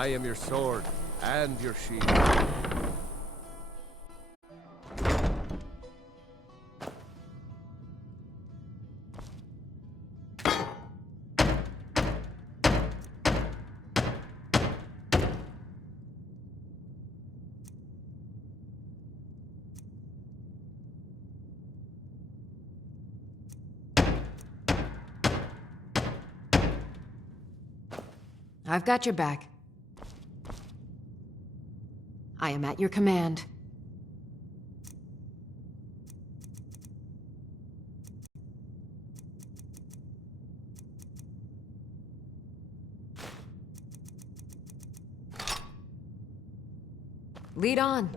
I am your sword and your shield. I've got your back. I am at your command. Lead on.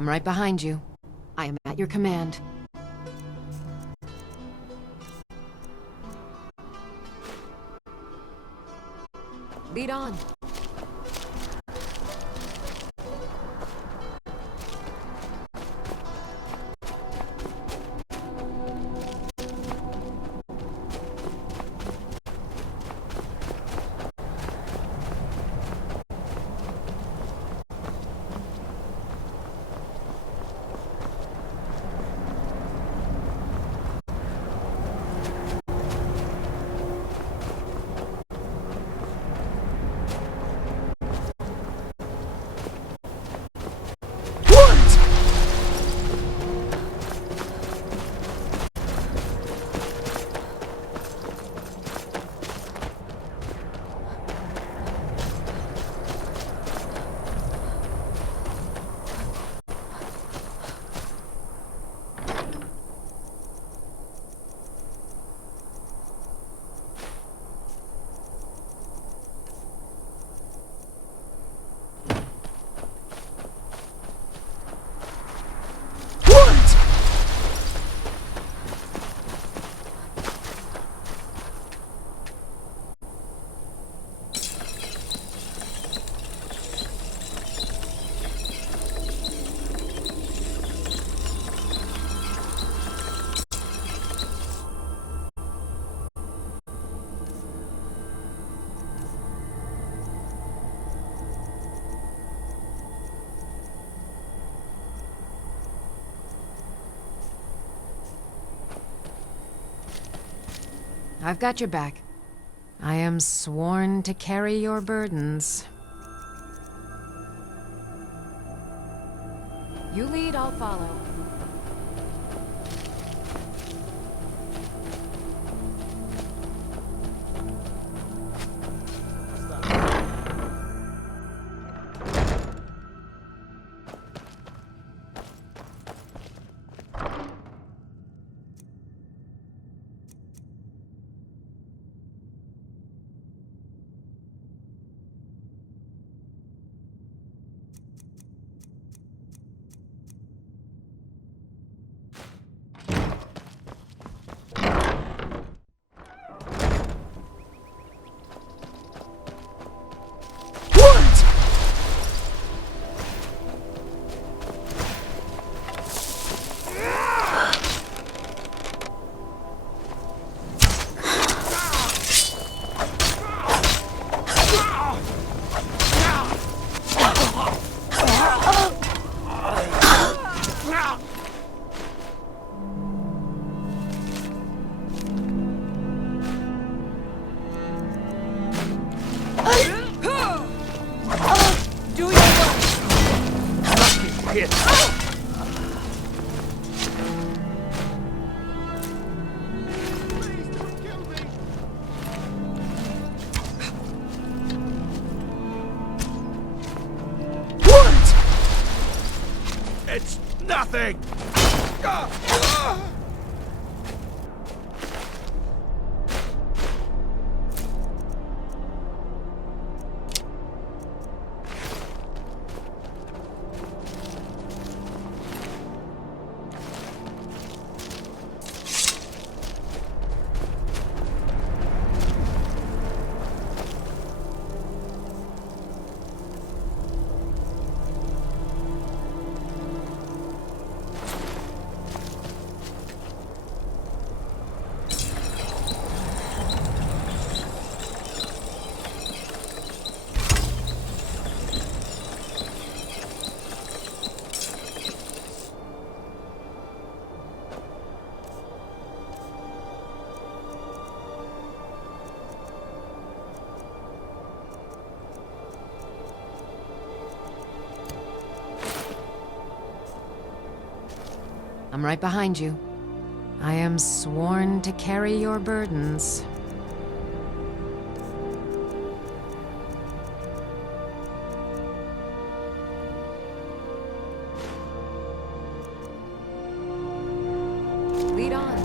I'm right behind you. I am at your command. Lead on. I've got your back. I am sworn to carry your burdens. You lead, I'll follow. nothing! I'm right behind you. I am sworn to carry your burdens. Lead on.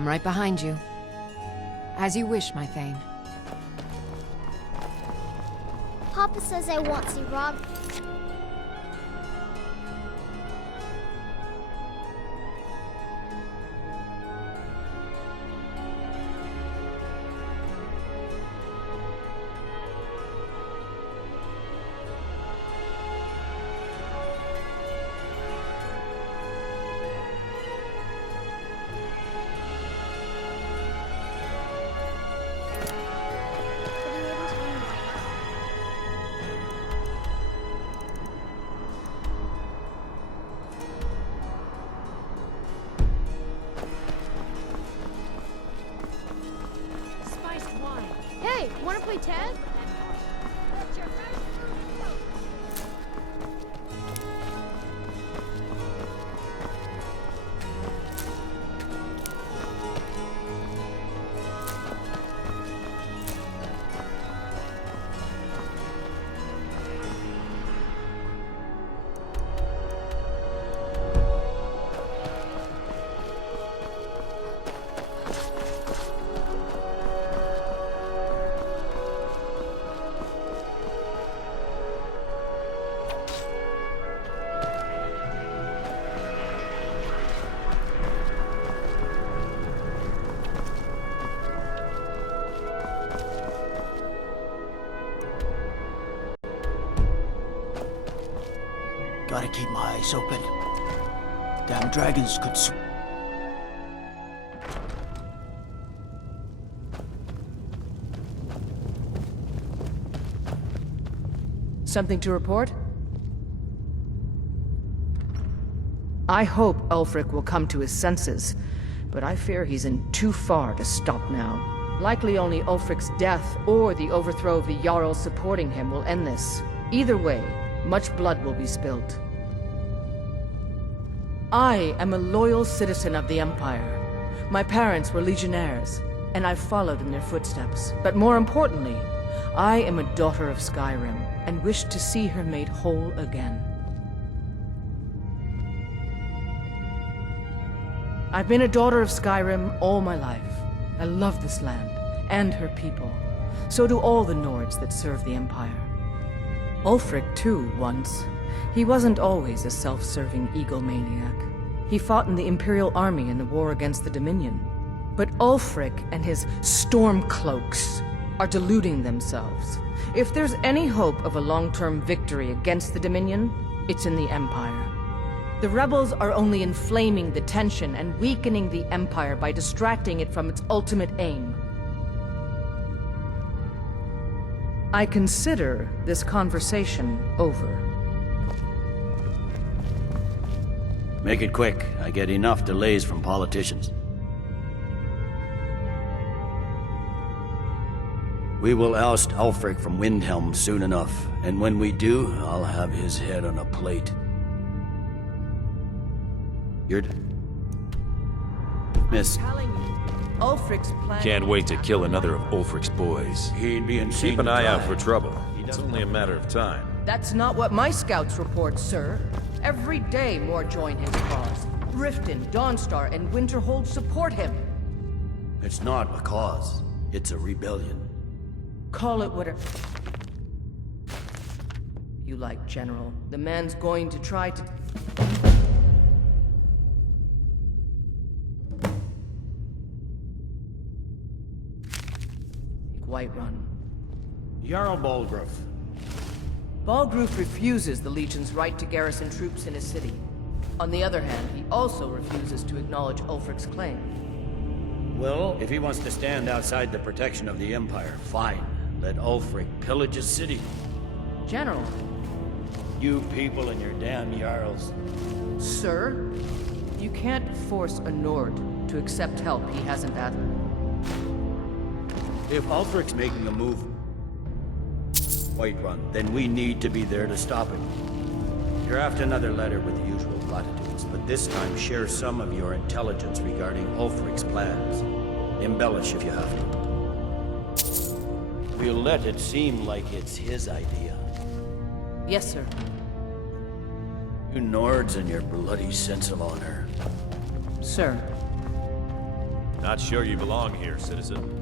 I'm right behind you. As you wish, my Thane. Papa says I won't see Rob. Hey, wanna play tag? Gotta keep my eyes open. Damn dragons could Something to report? I hope Ulfric will come to his senses, but I fear he's in too far to stop now. Likely only Ulfric's death or the overthrow of the Jarl supporting him will end this. Either way, much blood will be spilled. I am a loyal citizen of the Empire. My parents were legionnaires, and I've followed in their footsteps. But more importantly, I am a daughter of Skyrim, and wish to see her made whole again. I've been a daughter of Skyrim all my life. I love this land, and her people. So do all the Nords that serve the Empire. Ulfric, too, once. He wasn't always a self-serving egomaniac. He fought in the Imperial Army in the war against the Dominion. But Ulfric and his Stormcloaks are deluding themselves. If there's any hope of a long-term victory against the Dominion, it's in the Empire. The rebels are only inflaming the tension and weakening the Empire by distracting it from its ultimate aim. I consider this conversation over. make it quick. I get enough delays from politicians. We will oust Ulfric from Windhelm soon enough, and when we do, I'll have his head on a plate. You're... Miss... Ulfric's plan... Can't wait to kill another of Ulfric's boys. He'd be insane. Keep an to eye out try. for trouble. It's only a matter of time. That's not what my scouts report, sir. Every day more join his cause. Riften, Dawnstar, and Winterhold support him. It's not a cause. It's a rebellion. Call it whatever you like, General. The man's going to try to... Whiterun. Jarl Balgruuf. Balgruuf refuses the Legion's right to garrison troops in his city. On the other hand, he also refuses to acknowledge Ulfric's claim. Well, if he wants to stand outside the protection of the Empire, fine. Let Ulfric pillage his city. General. You people and your damn Jarls. Sir, you can't force a Nord to accept help he hasn't asked. If Ulfric's making a move, Whiterun, then we need to be there to stop him. Draft another letter with the usual platitudes, but this time share some of your intelligence regarding Ulfric's plans. Embellish if you have to. We'll let it seem like it's his idea. Yes, sir. You Nords and your bloody sense of honor. Sir. Not sure you belong here, citizen.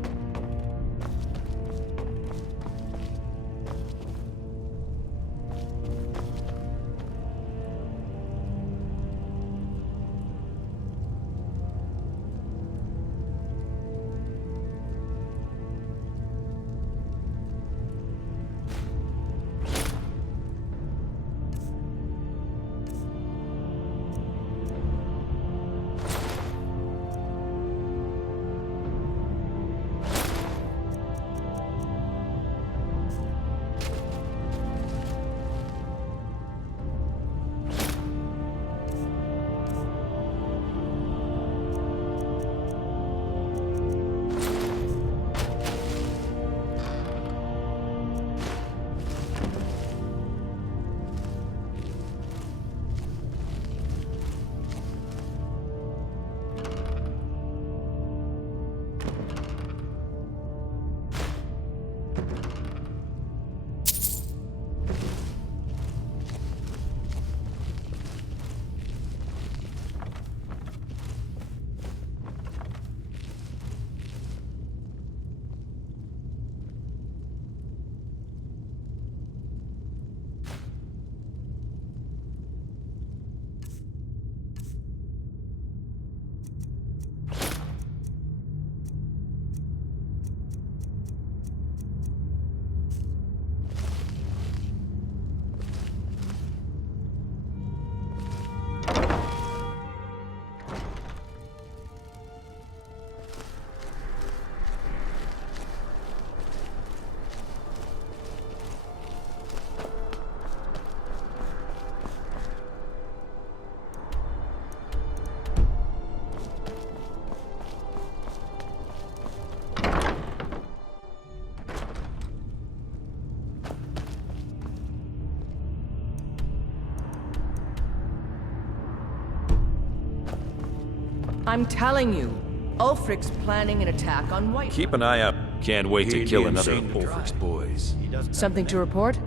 I'm telling you, Ulfric's planning an attack on White. Keep an eye out. Can't wait to He'd kill be another of insane to Ulfric's try. boys. He doesn't have Something the to report?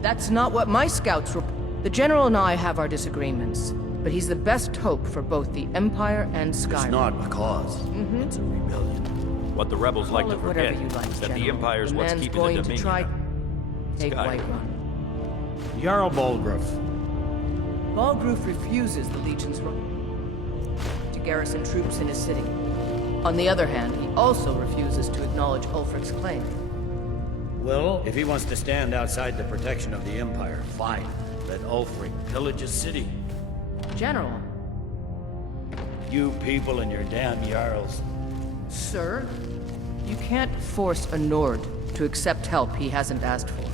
That's not what my scouts report. The General and I have our disagreements, but he's the best hope for both the Empire and Skyrim. It's not a cause. It's a rebellion. What the rebels like Call to it whatever forget you like, is that the General. Empire's The what's man's keeping going the to Dominion try up. take Skyrim. Whiterun. Jarl Balgruuf. Balgruuf refuses the Legion's right to garrison troops in his city. On the other hand, he also refuses to acknowledge Ulfric's claim. Well, if he wants to stand outside the protection of the Empire, fine. Let Ulfric pillage his city. General, You people and your damn Jarls. sir, you can't force a Nord to accept help he hasn't asked for.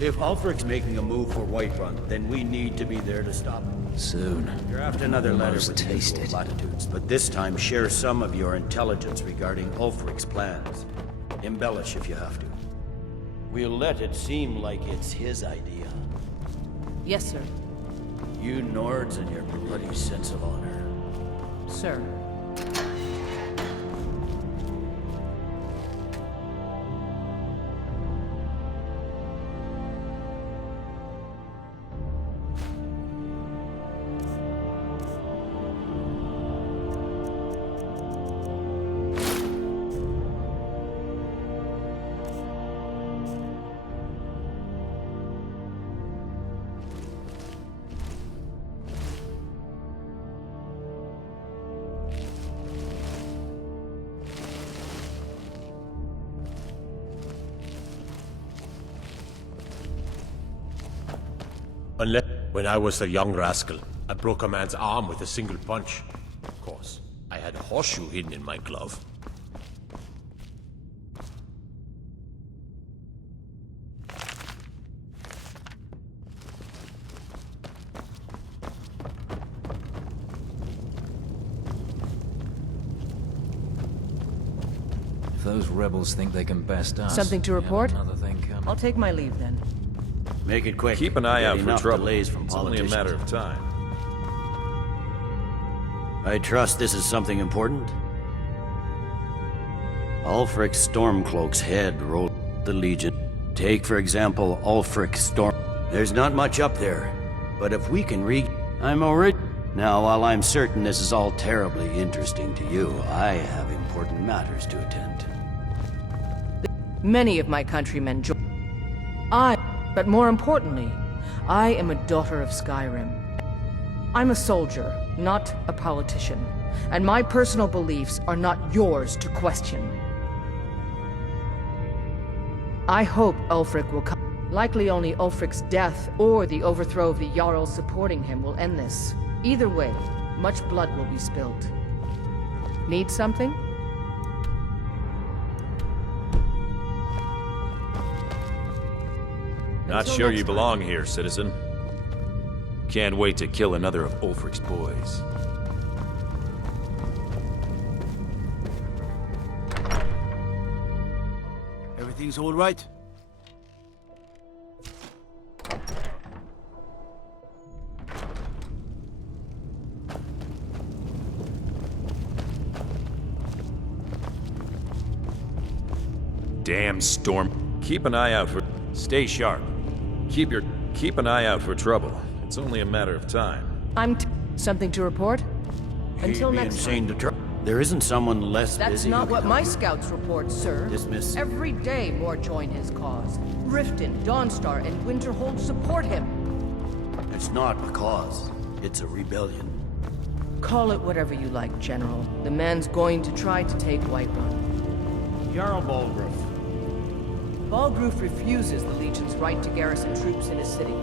If Ulfric's making a move for Whiterun, then we need to be there to stop him. Soon. Draft another letter Almost with the usual tasted. platitudes, but this time share some of your intelligence regarding Ulfric's plans. Embellish if you have to. We'll let it seem like it's his idea. Yes, sir. You Nords and your bloody sense of honor. Sir. Unless, when I was a young rascal, I broke a man's arm with a single punch. Of course, I had a horseshoe hidden in my glove. If those rebels think they can best us... Something to we have report? Another thing coming. I'll take my leave then. Make it quick. Keep an eye Get out for enough trouble. delays from It's only a politicians. matter of time. I trust this is something important. Ulfric Stormcloak's head rolled the Legion. Take, for example, Ulfric Storm. There's not much up there, but if we can I'm already... Now, while I'm certain this is all terribly interesting to you, I have important matters to attend to. Many of my countrymen join. But more importantly, I am a daughter of Skyrim. I'm a soldier, not a politician, and my personal beliefs are not yours to question. I hope Ulfric will come. Likely only Ulfric's death or the overthrow of the Jarls supporting him will end this. Either way, much blood will be spilled. Need something? Not Until sure next you time. belong here, citizen. Can't wait to kill another of Ulfric's boys. Everything's all right? Damn storm. Keep an eye out for... Stay sharp. Keep an eye out for trouble. It's only a matter of time. Something to report? Until He'd be next insane time. to try. There isn't someone less That's busy not who what can my help you. scouts report, sir. Dismiss. Every day more join his cause. Riften, Dawnstar, and Winterhold support him. It's not a cause. It's a rebellion. Call it whatever you like, General. The man's going to try to take Whiterun. Jarl Balgruuf. Balgruuf refuses the Legion's right to garrison troops in his city.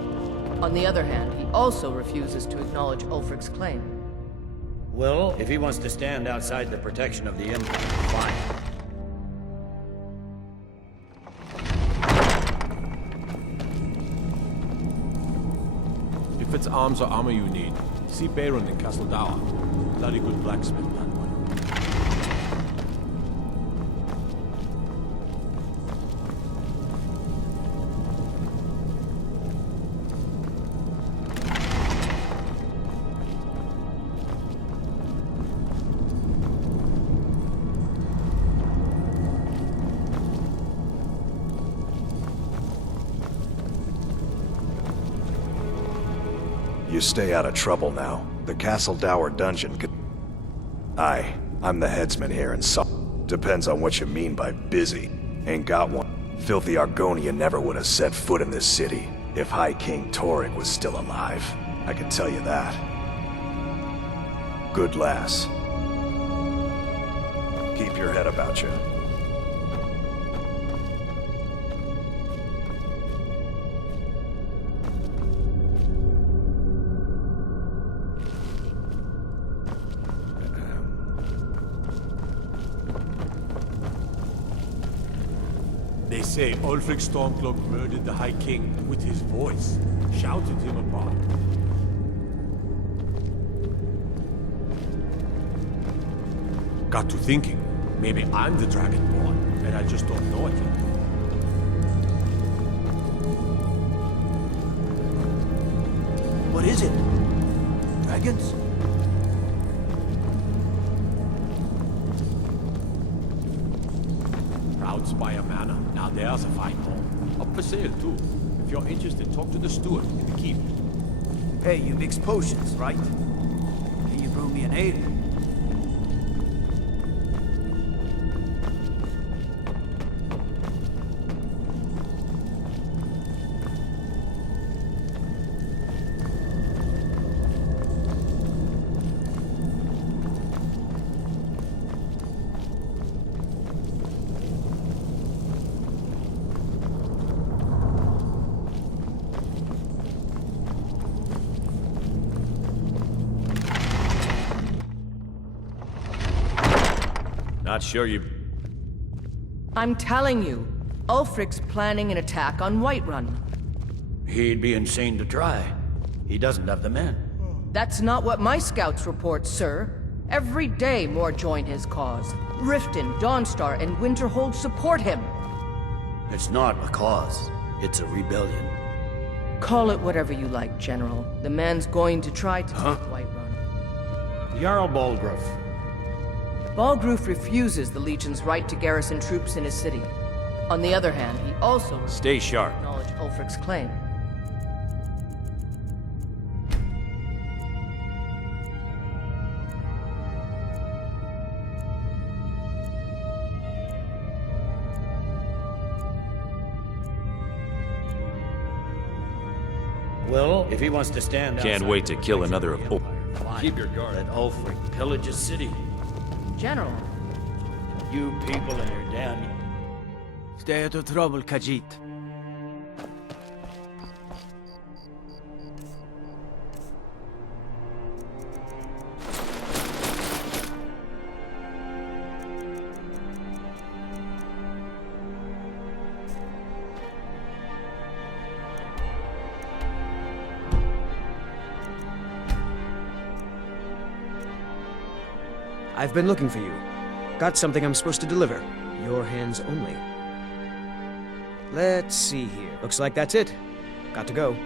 On the other hand, he also refuses to acknowledge Ulfric's claim. Well, if he wants to stand outside the protection of the Empire, fine. If it's arms or armor you need, see Baron in Castle Dower. Bloody good blacksmith, that one. You stay out of trouble now. The Castle Dower dungeon could... Aye, I'm the headsman here and so... Depends on what you mean by busy. Ain't got one. Filthy Argonian never would have set foot in this city if High King Torrig was still alive. I can tell you that. Good lass. Keep your head about you. They say Ulfric Stormcloak murdered the High King with his voice, shouted him apart. Got to thinking, maybe I'm the Dragonborn, and I just don't know it yet. What is it? Dragons? Proud Spire Manor. Now there's a fine home. Up for sale, too. If you're interested, talk to the steward in the keep. Hey, you mix potions, right? Can you brew me an ale? Not sure you... I'm telling you, Ulfric's planning an attack on Whiterun. He'd be insane to try. He doesn't have the men. That's not what my scouts report, sir. Every day more join his cause. Riften, Dawnstar, and Winterhold support him. It's not a cause. It's a rebellion. Call it whatever you like, General. The man's going to try to take Whiterun. Jarl Balgruuf. Balgruuf refuses the Legion's right to garrison troops in his city. On the other hand, he also Stay sharp. acknowledged Ulfric's claim. Well, if he wants to stand Can't outside wait to the kill gates another of of... the Oh, Empire, fine. keep your guard. Let Ulfric pillage his city. General, You people and your damn... Stay out of trouble, Khajiit. I've been looking for you. Got something I'm supposed to deliver. Your hands only. Let's see here. Looks like that's it. Got to go.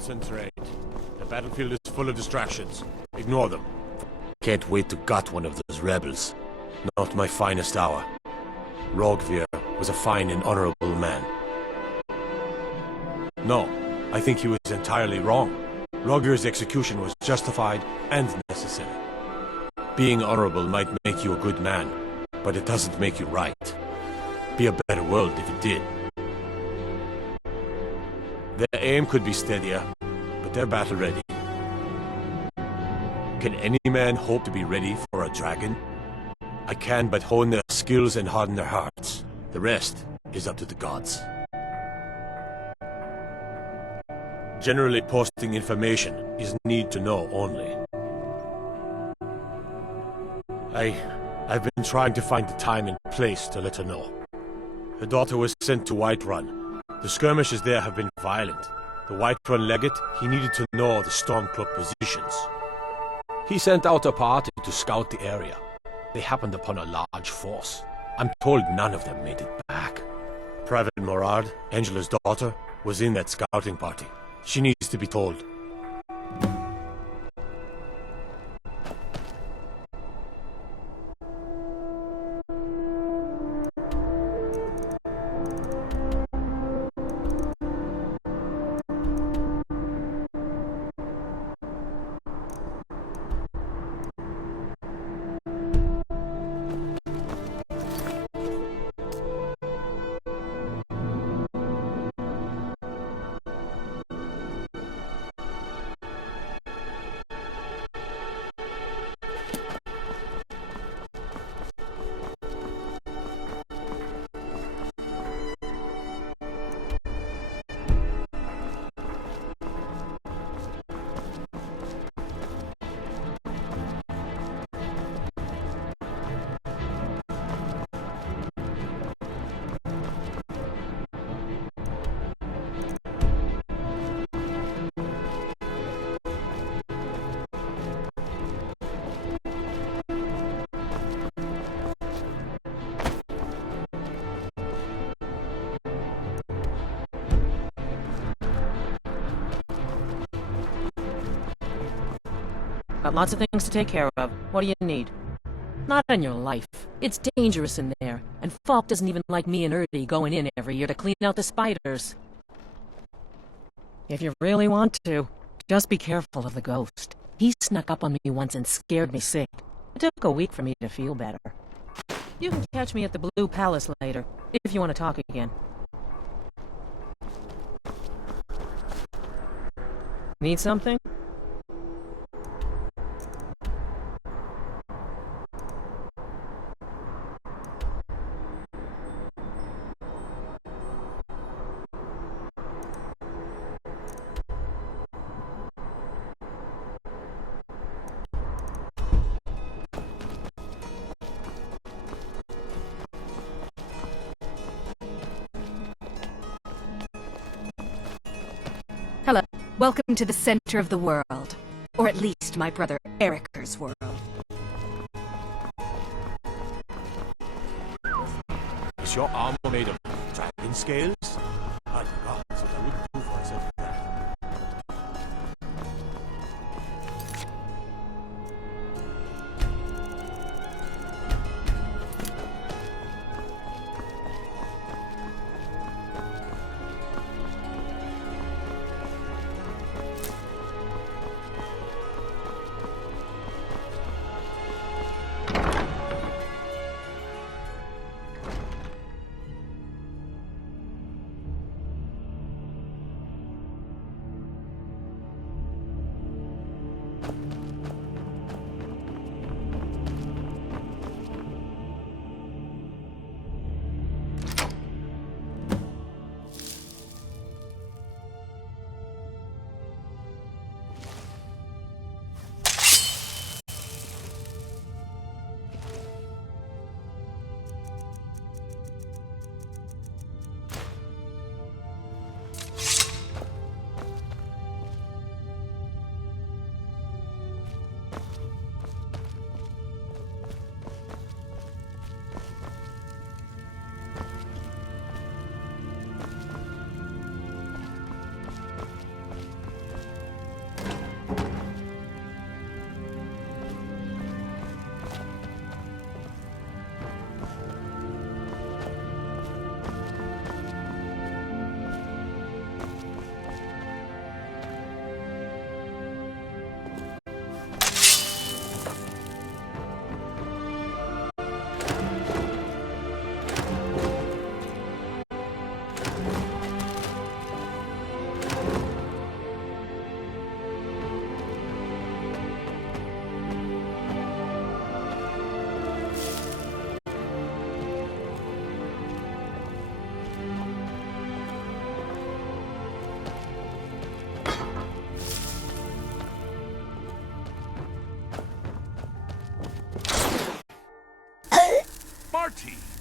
Concentrate. The battlefield is full of distractions. Ignore them. Can't wait to gut one of those rebels. Not my finest hour. Rogvir was a fine and honorable man. No, I think he was entirely wrong. Rogvir's execution was justified and necessary. Being honorable might make you a good man, but it doesn't make you right. Be a better world if it did. Their aim could be steadier, but they're battle ready. Can any man hope to be ready for a dragon? I can but hone their skills and harden their hearts. The rest is up to the gods. Generally posting information is need to know only. I've been trying to find the time and place to let her know. Her daughter was sent to Whiterun. The skirmishes there have been violent. The Whiterun legate, he needed to know the Stormcloak positions. He sent out a party to scout the area. They happened upon a large force. I'm told none of them made it back. Private Morard, Angela's daughter, was in that scouting party. She needs to be told. Got lots of things to take care of. What do you need? Not in your life. It's dangerous in there, and Falk doesn't even like me and Erdy going in every year to clean out the spiders. If you really want to, just be careful of the ghost. He snuck up on me once and scared me sick. It took a week for me to feel better. You can catch me at the Blue Palace later, if you want to talk again. Need something? Hello. Welcome to the center of the world. Or at least my brother Eriker's world. Is your armor made of dragon scales? I forgot, so I wouldn't do for myself like that.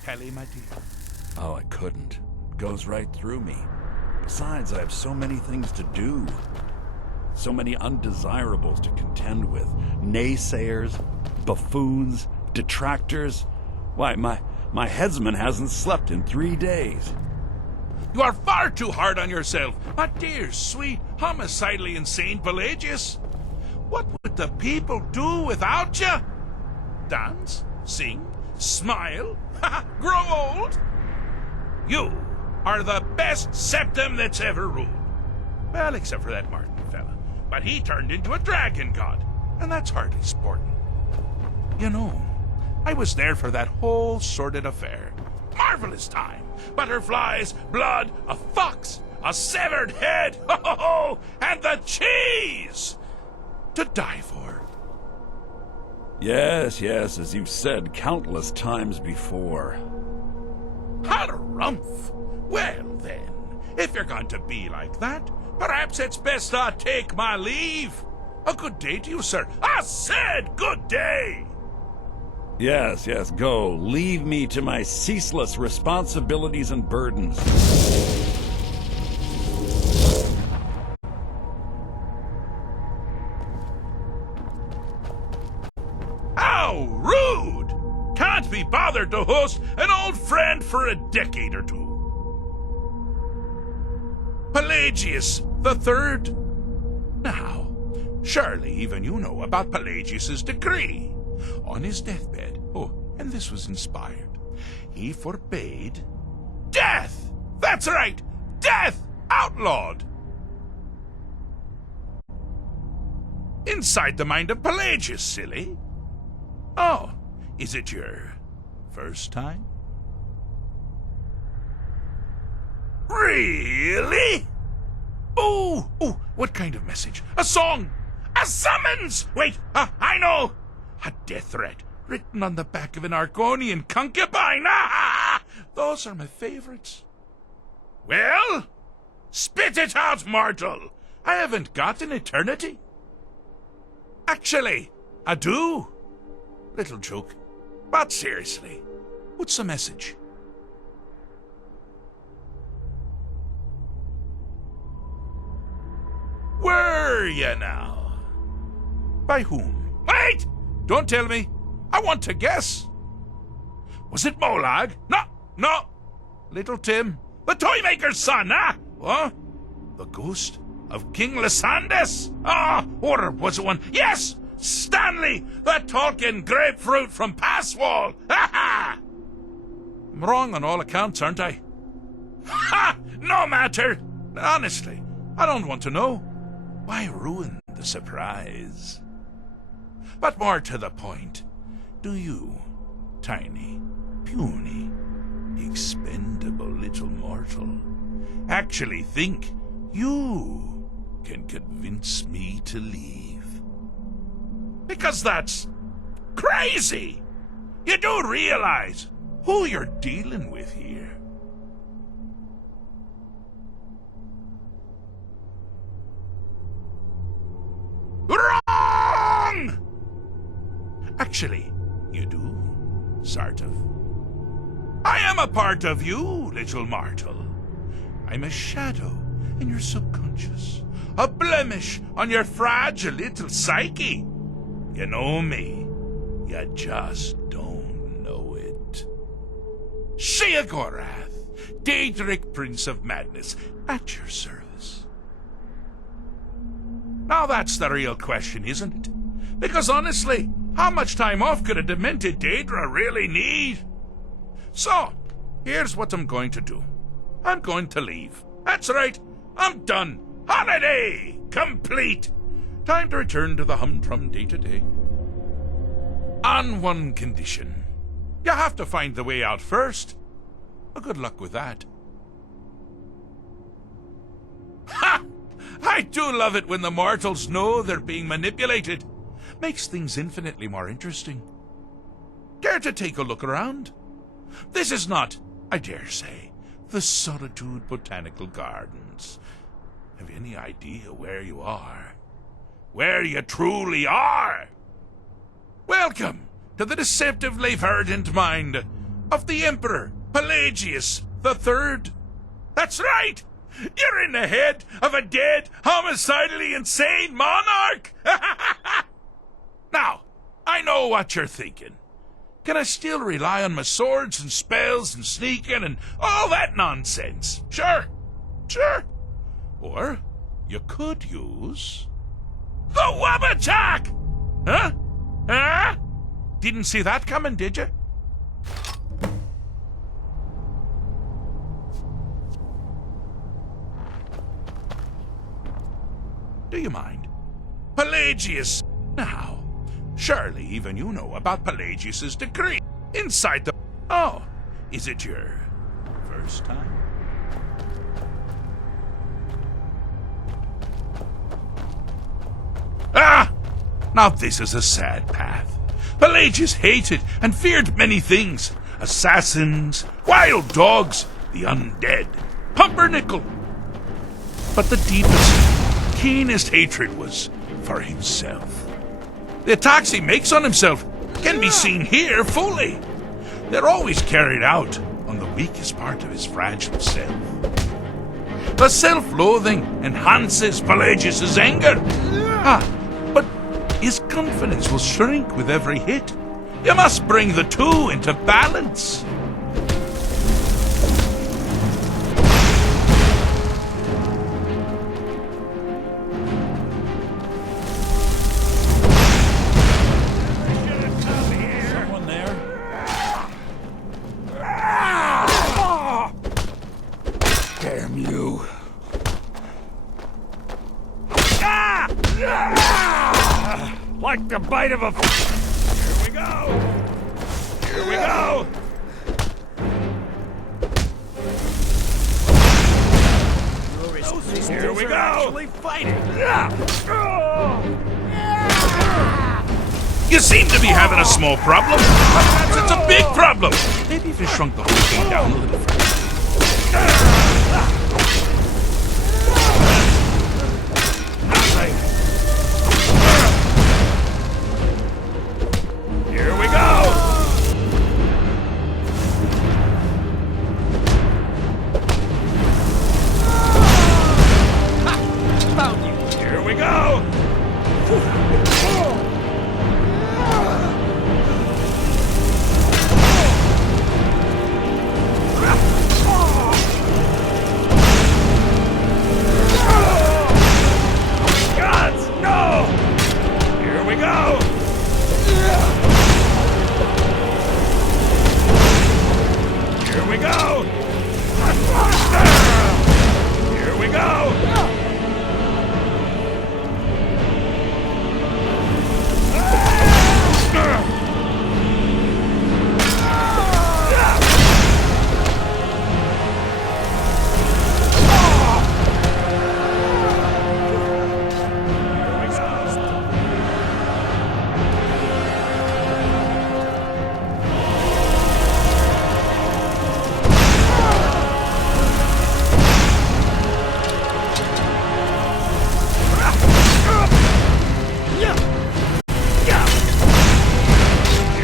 telly, my dear? Oh, I couldn't. It goes right through me. Besides, I have so many things to do. So many undesirables to contend with. Naysayers, buffoons, detractors. Why, my headsman hasn't slept in 3 days. You are far too hard on yourself, my dear, sweet, homicidally insane Pelagius. What would the people do without you? Dance? Sing? Smile? Grow old? You are the best septum that's ever ruled. Well, except for that Martin fella. But he turned into a dragon god, and that's hardly sporting. You know, I was there for that whole sordid affair. Marvelous time. Butterflies, blood, a fox, a severed head, and the cheese to die for. Yes, as you've said countless times before. Harumph! Well then, if you're going to be like that, perhaps it's best I take my leave. A good day to you, sir. I said good day! Yes, go. Leave me to my ceaseless responsibilities and burdens. How rude! Can't be bothered to host an old friend for a decade or two. Pelagius the Third. Now, surely even you know about Pelagius's decree. On his deathbed, and this was inspired, he forbade death! That's right! Death! Outlawed! Inside the mind of Pelagius, silly. Oh, is it your first time? Really? Oh, what kind of message? A song? A summons! Wait, I know! A death threat written on the back of an Argonian concubine. Those are my favorites. Well, spit it out, mortal. I haven't got an eternity. Actually, I do. Little joke. But seriously, what's the message? Were you now? By whom? Wait! Don't tell me. I want to guess. Was it Molag? No. Little Tim, the Toymaker's son, What? The ghost of King Lysandas? Or was it one? Yes! Stanley, the talking grapefruit from Passwall! I'm wrong on all accounts, aren't I? No matter. Honestly, I don't want to know. Why ruin the surprise? But more to the point, do you, tiny, puny, expendable little mortal, actually think you can convince me to leave? Because that's crazy! You do realize who you're dealing with here. Wrong! Actually, you do, sort of. I am a part of you, little mortal. I'm a shadow in your subconscious, a blemish on your fragile little psyche. You know me, you just don't know it. Sheogorath, Daedric Prince of Madness, at your service. Now that's the real question, isn't it? Because honestly, how much time off could a demented Daedra really need? So, here's what I'm going to do. I'm going to leave. That's right, I'm done. Holiday complete. Time to return to the humdrum day-to-day. On one condition. You have to find the way out first. Well, good luck with that. Ha! I do love it when the mortals know they're being manipulated. Makes things infinitely more interesting. Care to take a look around? This is not, I dare say, the Solitude Botanical Gardens. Have you any idea where you are? Where you truly are? Welcome to the deceptively verdant mind of the Emperor Pelagius III. That's right! You're in the head of a dead, homicidally insane monarch! Now, I know what you're thinking. Can I still rely on my swords and spells and sneaking and all that nonsense? Sure. Or you could use the Wabachak! Huh? Didn't see that coming, did you? Do you mind? Pelagius! Now, surely even you know about Pelagius's decree inside the... Oh, is it your first time? Ah! Now this is a sad path. Pelagius hated and feared many things. Assassins, wild dogs, the undead, pumpernickel. But the deepest, keenest hatred was for himself. The attacks he makes on himself can be seen here fully. They're always carried out on the weakest part of his fragile self. The self-loathing enhances Pelagius's anger. But his confidence will shrink with every hit. You must bring the two into balance. Someone there? Damn you. Like the bite of a... Here we go! Here we go! Here we go! Actually fighting. You seem to be having a small problem. Perhaps it's a big problem. Maybe if you shrunk the whole thing down a little further. Here we go! Found you. Here we go! Gods, no! Here we go! Here we go! Here we go!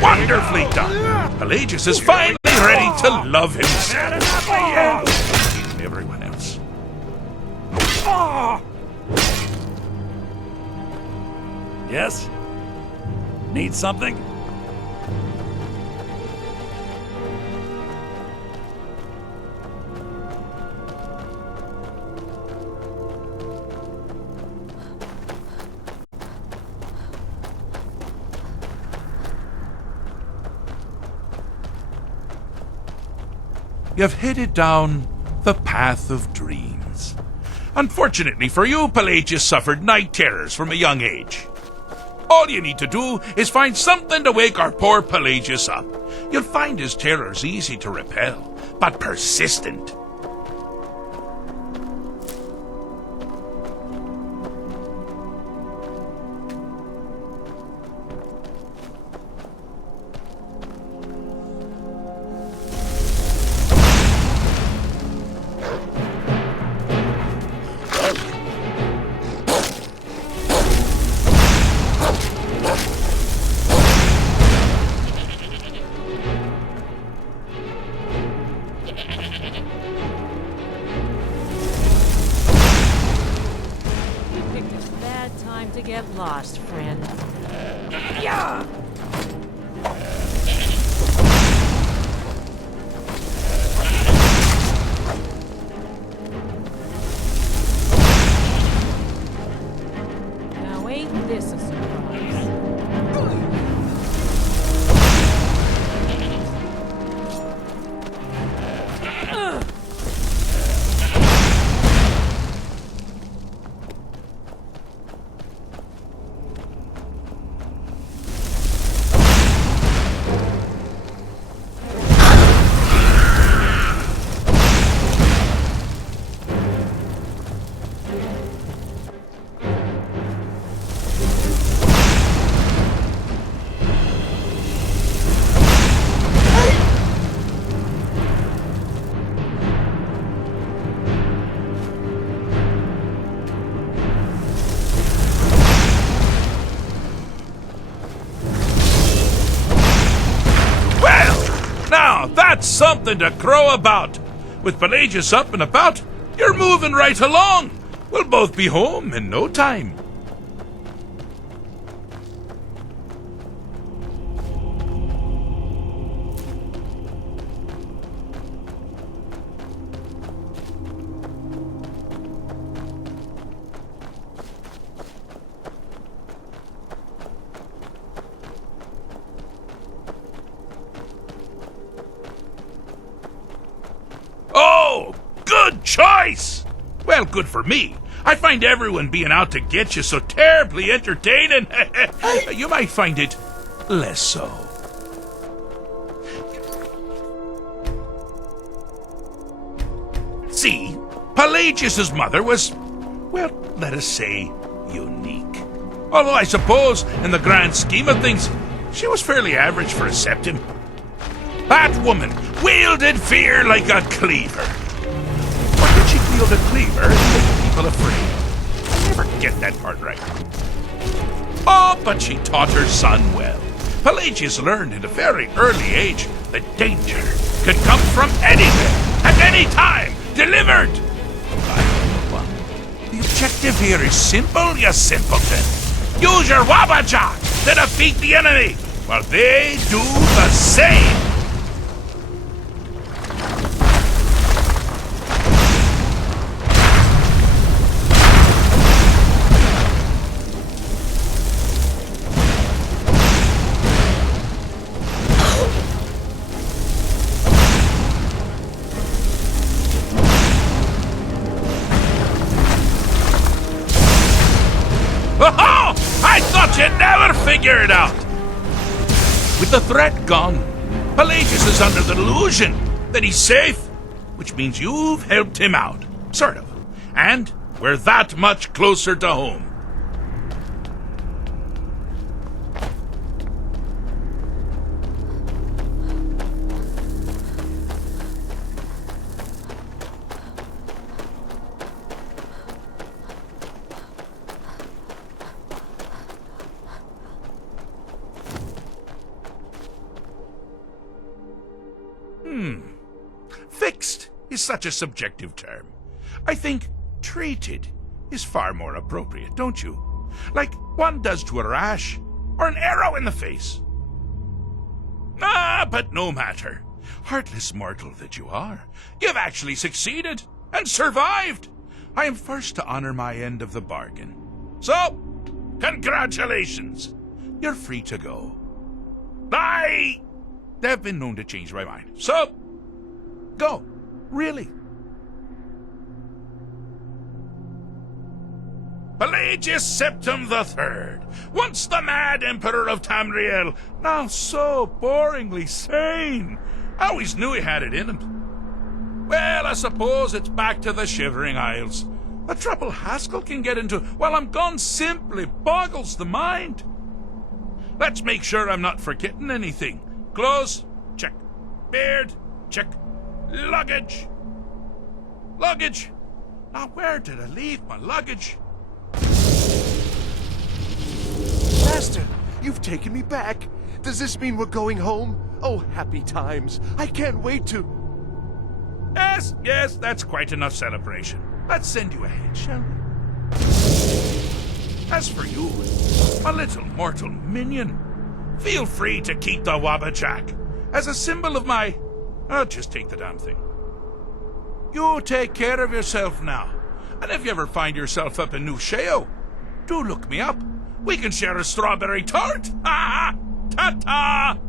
Wonderfully done. Pelagius is finally ready to love himself. Even everyone else. Yes? Need something? You've headed down the path of dreams. Unfortunately for you, Pelagius suffered night terrors from a young age. All you need to do is find something to wake our poor Pelagius up. You'll find his terrors easy to repel, but persistent. get lost, friend. Yeah! Now ain't this a surprise? Now, that's something to crow about. With Pelagius up and about, you're moving right along. We'll both be home in no time. Oh, good choice! Well, good for me. I find everyone being out to get you so terribly entertaining. You might find it less so. See, Pelagius's mother was, well, let us say, unique. Although I suppose, in the grand scheme of things, she was fairly average for a septim. That woman wielded fear like a cleaver. Or did she wield a cleaver and make people afraid? I never get that part right. Oh, but she taught her son well. Pelagius learned at a very early age that danger could come from anywhere, at any time, delivered. The objective here is simple, you simpleton. Use your Wabajak to defeat the enemy, while they do the same. I thought you'd never figure it out! With the threat gone, Pelagius is under the delusion that he's safe, which means you've helped him out. Sort of. And we're that much closer to home. Fixed is such a subjective term. I think treated is far more appropriate, don't you? Like one does to a rash or an arrow in the face. Ah, but no matter. Heartless mortal that you are, you've actually succeeded and survived. I am first to honor my end of the bargain. So, congratulations. You're free to go. They've been known to change my mind. So, go. Really. Pelagius Septim III, once the mad Emperor of Tamriel, now so boringly sane. I always knew he had it in him. Well, I suppose it's back to the Shivering Isles. The trouble Haskell can get into while I'm gone simply boggles the mind. Let's make sure I'm not forgetting anything. Clothes, check. Beard, check. Luggage. Luggage. Now, where did I leave my luggage? Master, you've taken me back. Does this mean we're going home? Oh, happy times. I can't wait to... Yes, that's quite enough celebration. Let's send you ahead, shall we? As for you, my little mortal minion, feel free to keep the Wabbajack as a symbol of my... just take the damn thing. You take care of yourself now. And if you ever find yourself up in New Sheo, do look me up. We can share a strawberry tart. Ha ha! Ta-ta!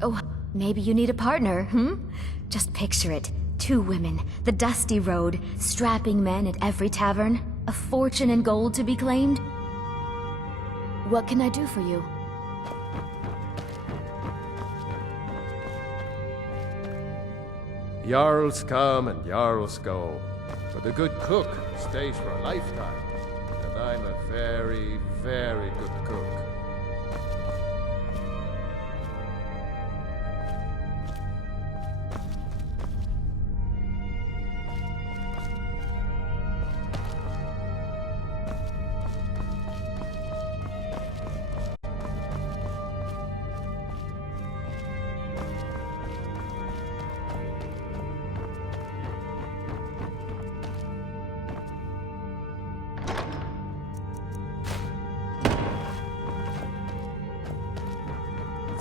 Oh, maybe you need a partner, Just picture it. 2 women, the dusty road, strapping men at every tavern, a fortune in gold to be claimed. What can I do for you? Jarls come and Jarls go, but a good cook stays for a lifetime. And I'm a very, very good cook.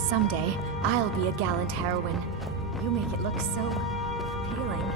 Someday, I'll be a gallant heroine. You make it look so appealing.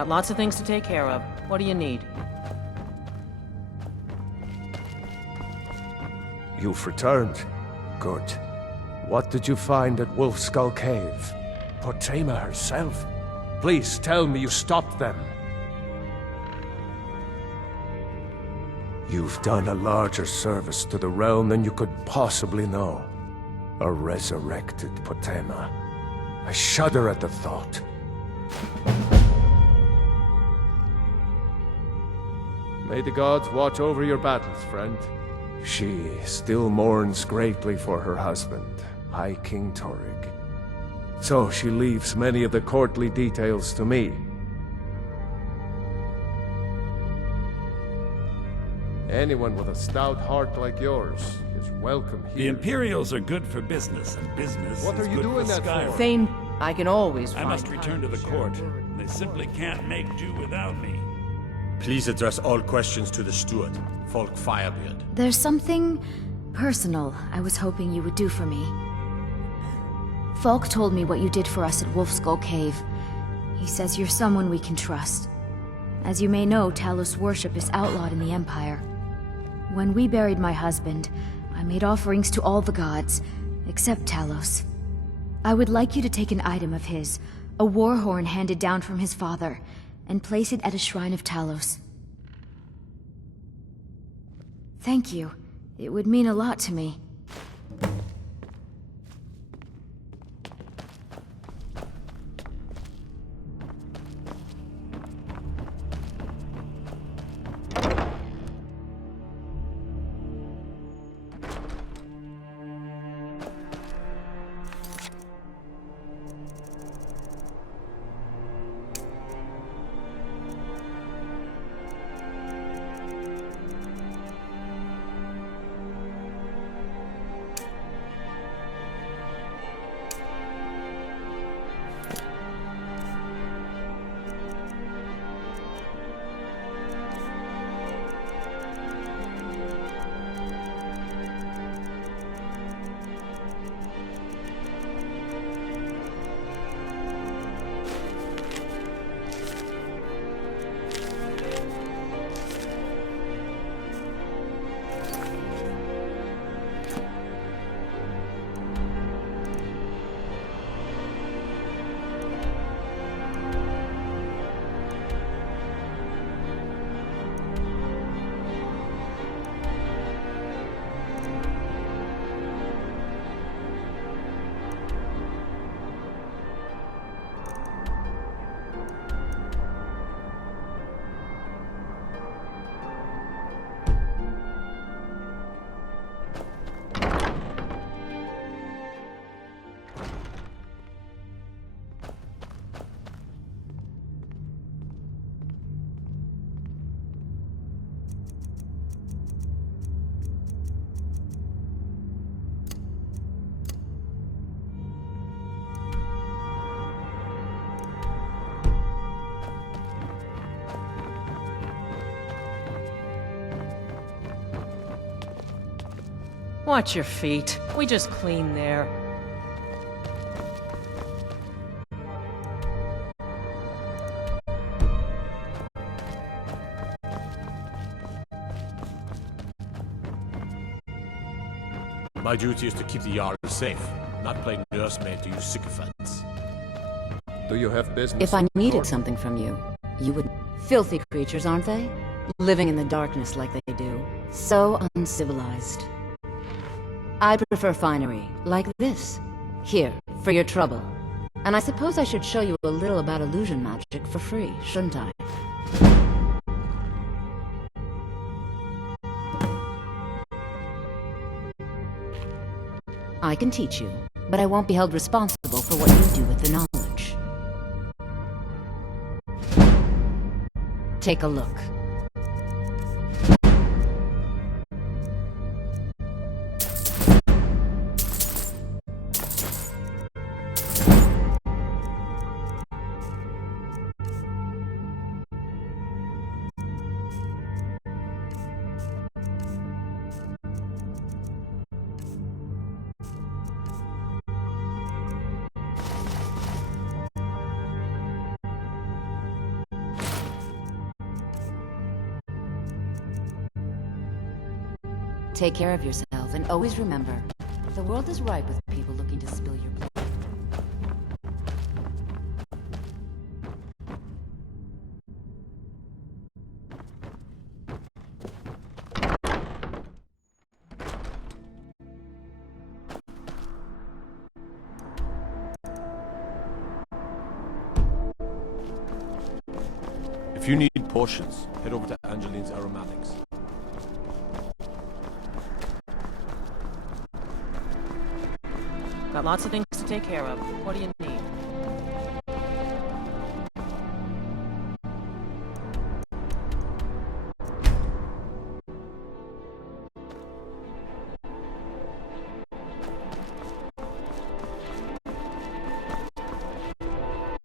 Got lots of things to take care of. What do you need? You've returned. Good. What did you find at Wolf Skull Cave? Potema herself? Please tell me you stopped them. You've done a larger service to the realm than you could possibly know. A resurrected Potema. I shudder at the thought. May the gods watch over your battles, friend. She still mourns greatly for her husband, High King Torrig. So she leaves many of the courtly details to me. Anyone with a stout heart like yours is welcome here. The Imperials are good for business, and business What is are you good doing for that Skyrim. for? Thane, I can always I find must return to the court. They simply can't make do without me. Please address all questions to the steward, Folk Firebeard. There's something personal I was hoping you would do for me. Falk told me what you did for us at Wolfskull Cave. He says you're someone we can trust. As you may know, Talos worship is outlawed in the Empire. When we buried my husband, I made offerings to all the gods, except Talos. I would like you to take an item of his, a war horn handed down from his father, and place it at a shrine of Talos. Thank you. It would mean a lot to me. Watch your feet. We just cleaned there. My duty is to keep the Jarl safe, not play nursemaid to you sycophants. Do you have business? If I needed something from you, you would... Filthy creatures, aren't they? Living in the darkness like they do. So uncivilized. I prefer finery, like this. Here, for your trouble. And I suppose I should show you a little about illusion magic for free, shouldn't I? I can teach you, but I won't be held responsible for what you do with the knowledge. Take a look. Take care of yourself, and always remember, the world is ripe with people looking to spill your blood. If you need potions, head over to Angeline's Aromatics. Got lots of things to take care of. What do you need?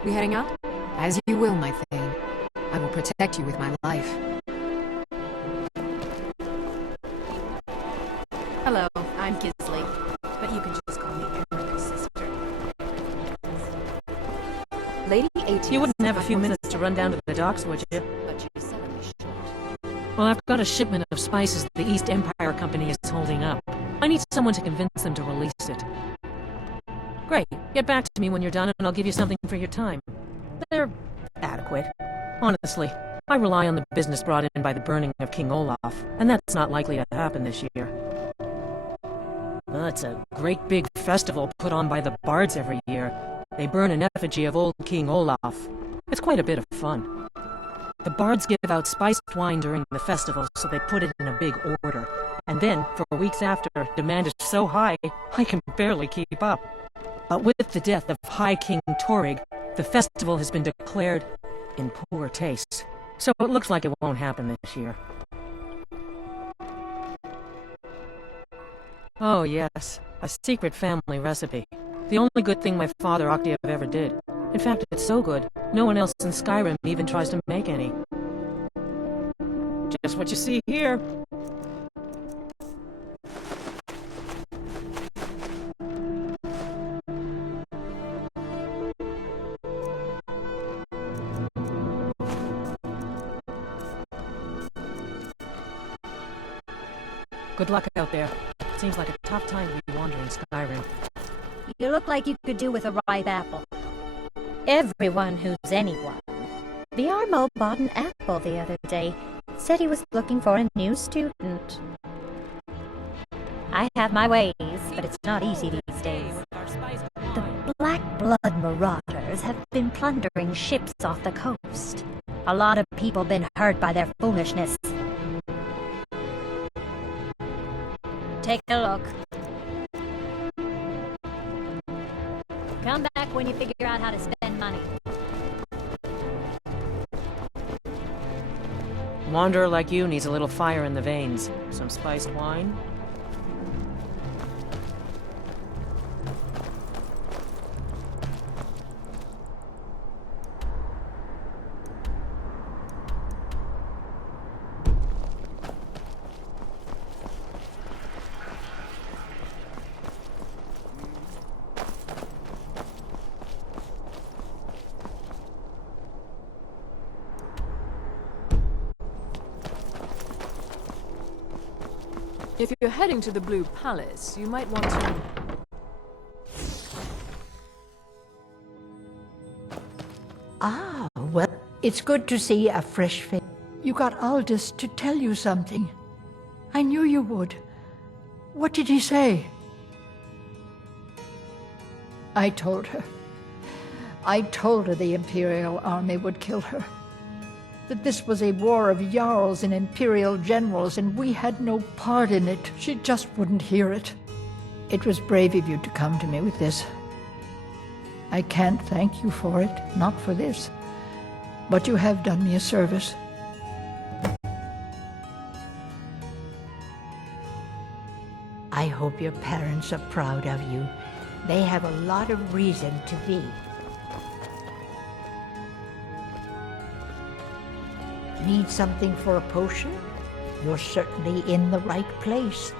We heading out? As you will, my Thane. I will protect you with my life. Hello, I'm Gisley, but you can just call me Erica's sister. Lady 18. You wouldn't have a few minutes to run down to the docks, would you? But she's selling me short. Well, I've got a shipment of spices the East Empire Company is holding up. I need someone to convince them to release it. Great. Get back to me when you're done, and I'll give you something for your time. They're adequate. Honestly, I rely on the business brought in by the burning of King Olaf, and that's not likely to happen this year. Well, it's a great big festival put on by the bards every year. They burn an effigy of old King Olaf. It's quite a bit of fun. The bards give out spiced wine during the festival, so they put it in a big order. And then, for weeks after, demand is so high, I can barely keep up. But with the death of High King Torrig, the festival has been declared in poor taste. So it looks like it won't happen this year. Oh yes, a secret family recipe. The only good thing my father Octave ever did. In fact, it's so good, no one else in Skyrim even tries to make any. Just what you see here. Good luck out there. Seems like a tough time to be wandering Skyrim. You look like you could do with a ripe apple. Everyone who's anyone. The Armo bought an apple the other day. Said he was looking for a new student. I have my ways, but it's not easy these days. The Black Blood Marauders have been plundering ships off the coast. A lot of people been hurt by their foolishness. Take a look. Come back when you figure out how to spend money. A wanderer like you needs a little fire in the veins. Some spiced wine? If you're heading to the Blue Palace, you might want to... Ah, well, it's good to see a fresh face. You got Aldous to tell you something. I knew you would. What did he say? I told her. I told her the Imperial Army would kill her. That this was a war of Jarls and Imperial generals, and we had no part in it. She just wouldn't hear it. It was brave of you to come to me with this. I can't thank you for it, not for this. But you have done me a service. I hope your parents are proud of you. They have a lot of reason to be. Need something for a potion? You're certainly in the right place.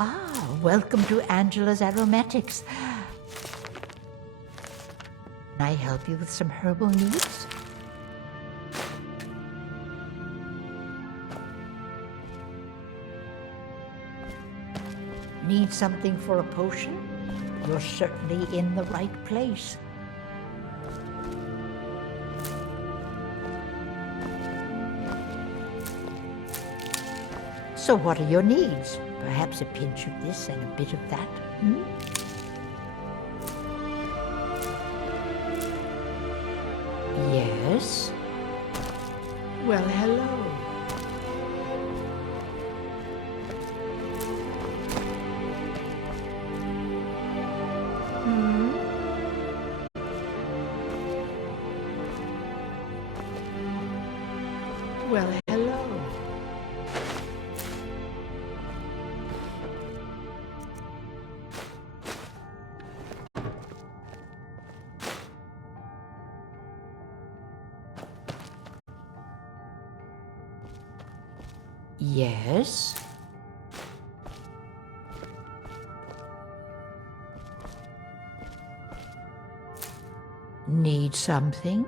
Ah, welcome to Angela's Aromatics. Can I help you with some herbal needs? Need something for a potion? You're certainly in the right place. So what are your needs? Perhaps a pinch of this and a bit of that? Hmm? Yes? Well, hello. Hmm? Well, hello. Yes? Need something?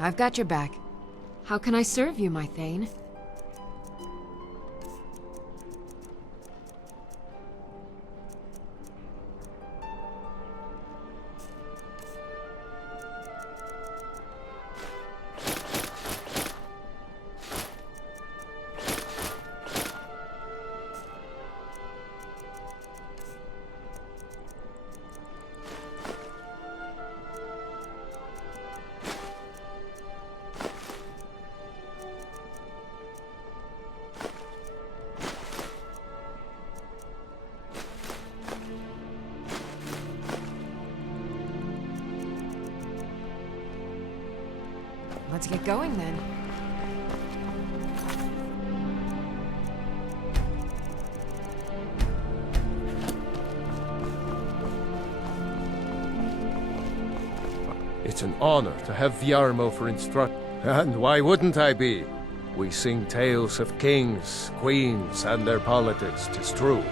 I've got your back. How can I serve you, my Thane? Let's get going then. It's an honor to have Viarmo for instruct. And why wouldn't I be? We sing tales of kings, queens, and their politics, 'tis true.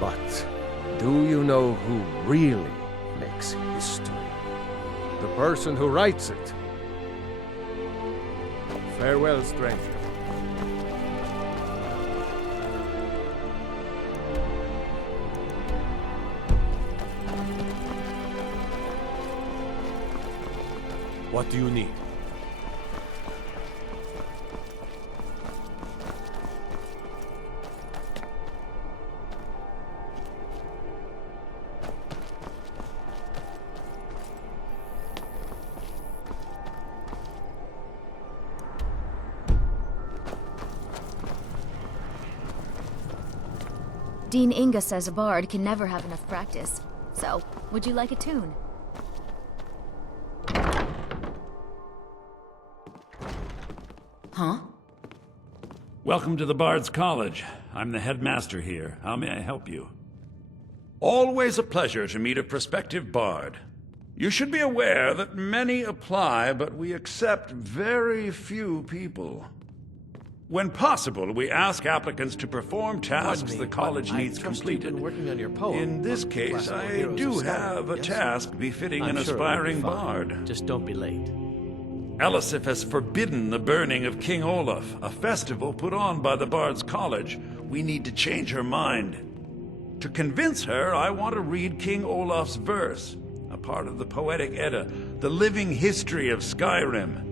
But do you know who really makes history? The person who writes it. Farewell, stranger. What do you need? Dean Inga says a bard can never have enough practice. So, would you like a tune? Huh? Welcome to the Bard's College. I'm the headmaster here. How may I help you? Always a pleasure to meet a prospective bard. You should be aware that many apply, but we accept very few people. When possible, we ask applicants to perform tasks the college needs completed. Working on your poem. In this case, I do have a task befitting an aspiring bard. Just don't be late. Elisif has forbidden the burning of King Olaf, a festival put on by the Bard's College. We need to change her mind. To convince her, I want to read King Olaf's verse, a part of the Poetic Edda, the living history of Skyrim.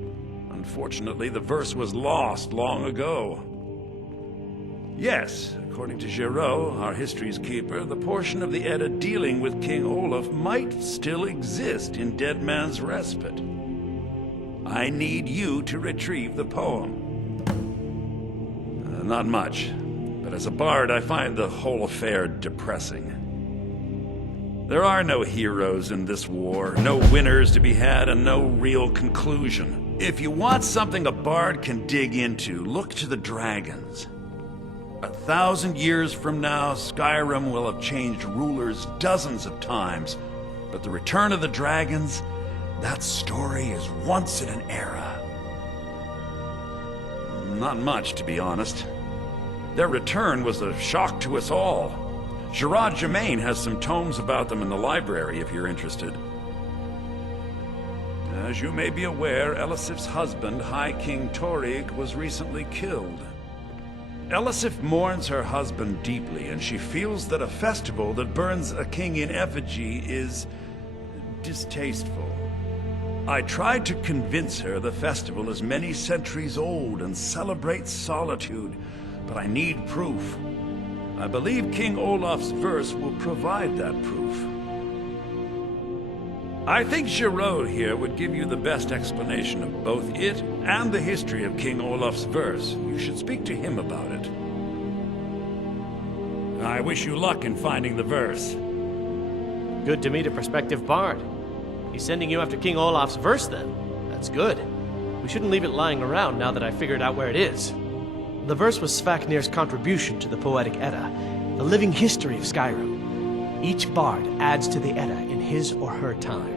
Unfortunately, the verse was lost long ago. Yes, according to Giraud, our history's keeper, the portion of the Edda dealing with King Olaf might still exist in Dead Man's Respite. I need you to retrieve the poem. Not much, but as a bard, I find the whole affair depressing. There are no heroes in this war, no winners to be had, and no real conclusion. If you want something a bard can dig into, look to the dragons. 1,000 years from now, Skyrim will have changed rulers dozens of times, but the return of the dragons, that story is once in an era. Not much, to be honest. Their return was a shock to us all. Gerard Germain has some tomes about them in the library, if you're interested. As you may be aware, Elisif's husband, High King Torig, was recently killed. Elisif mourns her husband deeply, and she feels that a festival that burns a king in effigy is distasteful. I tried to convince her the festival is many centuries old and celebrates solitude, but I need proof. I believe King Olaf's verse will provide that proof. I think Giraud here would give you the best explanation of both it and the history of King Olaf's verse. You should speak to him about it. I wish you luck in finding the verse. Good to meet a prospective bard. He's sending you after King Olaf's verse, then. That's good. We shouldn't leave it lying around now that I figured out where it is. The verse was Svafnir's contribution to the Poetic Edda, the living history of Skyrim. Each bard adds to the Edda in his or her time.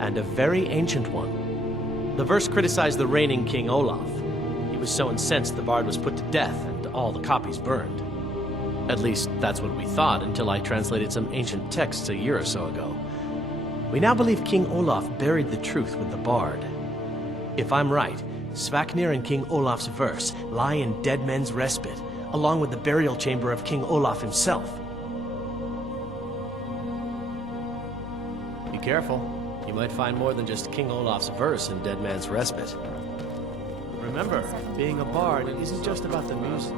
And a very ancient one. The verse criticized the reigning King Olaf. He was so incensed the bard was put to death and all the copies burned. At least, that's what we thought until I translated some ancient texts a year or so ago. We now believe King Olaf buried the truth with the Bard. If I'm right, Svaknir and King Olaf's verse lie in Dead Men's Respite, along with the burial chamber of King Olaf himself. Be careful. You might find more than just King Olaf's verse in Dead Man's Respite. Remember, being a bard isn't just about the music.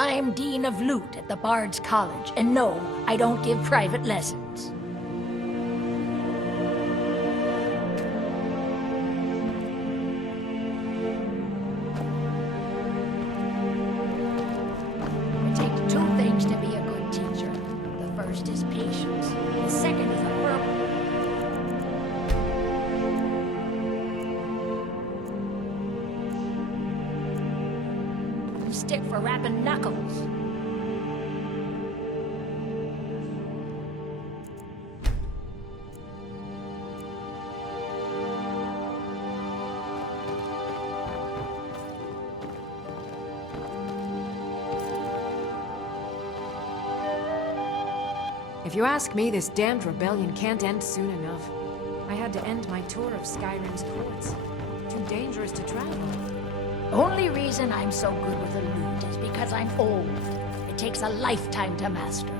I'm Dean of Lute at the Bard's College, and no, I don't give private lessons. It takes two things to be a good teacher. The first is patience, the second is a firm... stick for rapping knuckles. If you ask me, this damned rebellion can't end soon enough. I had to end my tour of Skyrim's courts. Too dangerous to travel. Only reason I'm so good with a lute is because I'm old. It takes a lifetime to master.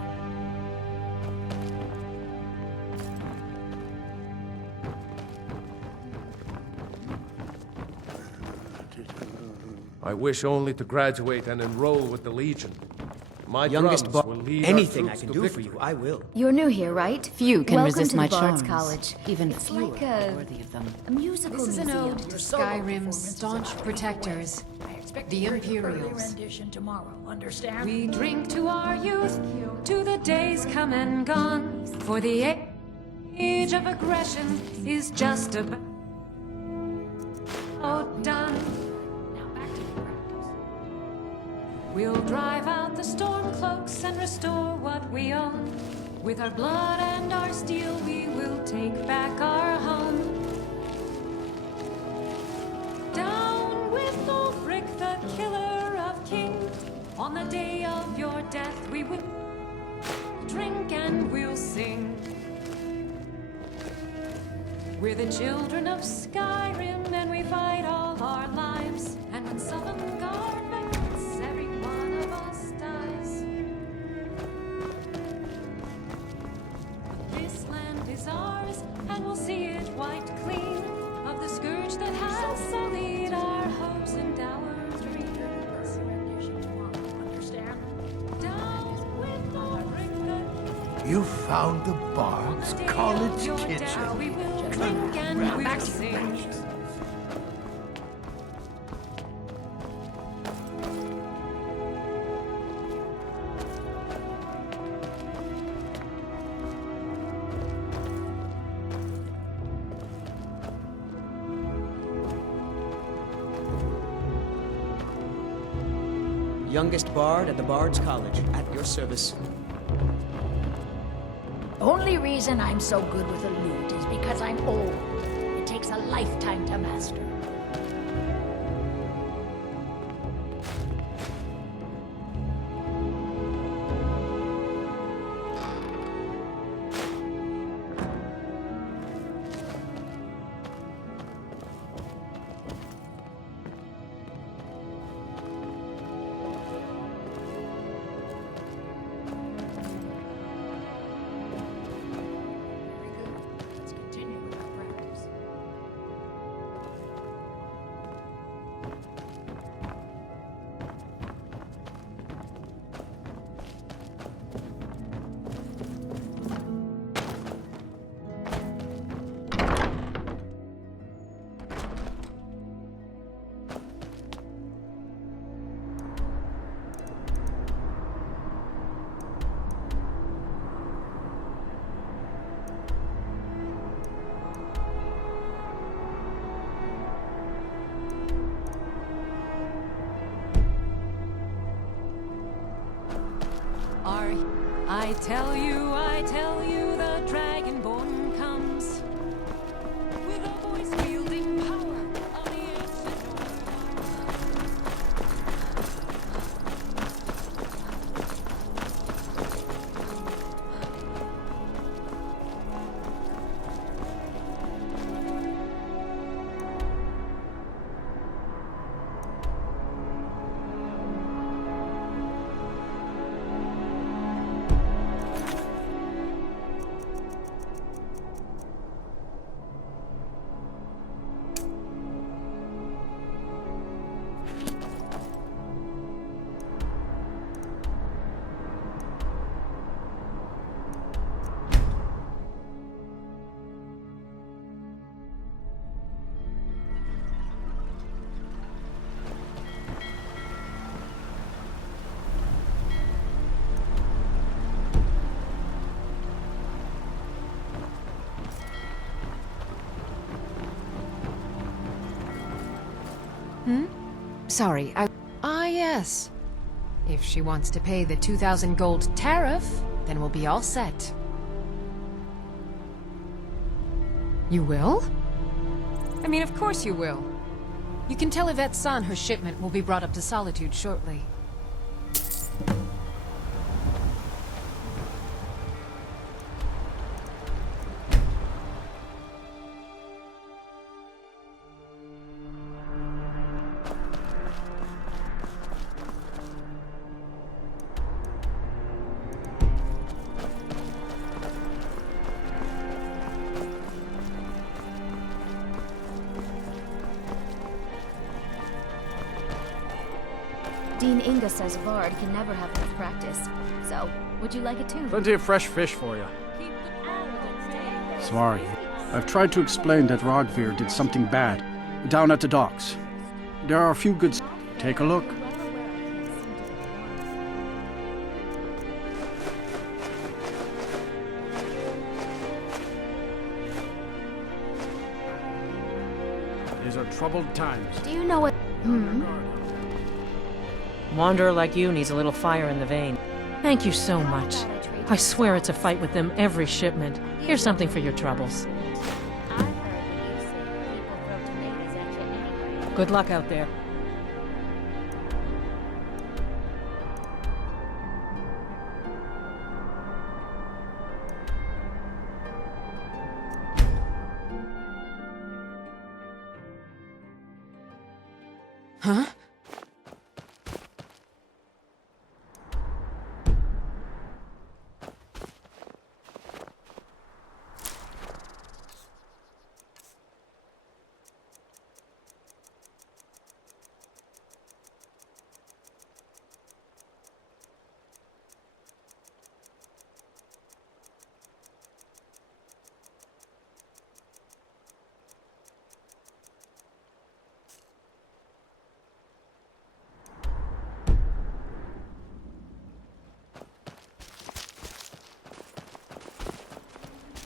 I wish only to graduate and enroll with the Legion. My Youngest drums bar, will lead anything our I troops can to do for victory. you, I will. You're new here, right? Few can Welcome resist to my the Bard's charms. College. Even It's fewer like are worthy of them. a musical This is an museum. ode to Skyrim's staunch protectors, the Imperials. Tomorrow, understand? We drink to our youth, to the days come and gone, for the age of aggression is just about done. We'll drive out the storm cloaks and restore what we own. With our blood and our steel, we will take back our home. Down with Ulfric, the killer of kings. On the day of your death, we will drink and we'll sing. We're the children of Skyrim, and we fight all our lives. And when Sovngarde melts, every one of us dies. This land is ours, and we'll see it wiped clean of the scourge that has sullied our hopes and our dreams. Down with Ulfric, You found the Bard's College your kitchen. death, we will drink and we'll sing. youngest bard at the Bard's College, at your service. Only reason I'm so good with a lute is because I'm old. It takes a lifetime to master. I tell you, the Dragonborn comes with a voice wielding power of the ancient Sorry, Ah, yes. If she wants to pay the 2,000 gold tariff, then we'll be all set. You will? I mean, of course you will. You can tell Yvette-san her shipment will be brought up to Solitude shortly. Dean Inga says Bard can never have enough practice. So, would you like a tune? Plenty of fresh fish for you. Sorry. I've tried to explain that Rodvir did something bad, down at the docks. There are a few good... Take a look. These are troubled times. Do you know what... Wanderer like you needs a little fire in the vein. Thank you so much. I swear it's a fight with them every shipment. Here's something for your troubles. Good luck out there. Huh?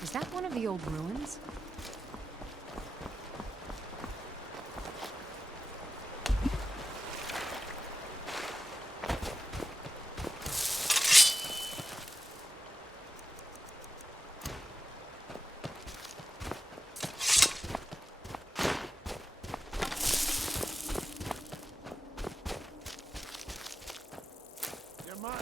Is that one of the old ruins? mine.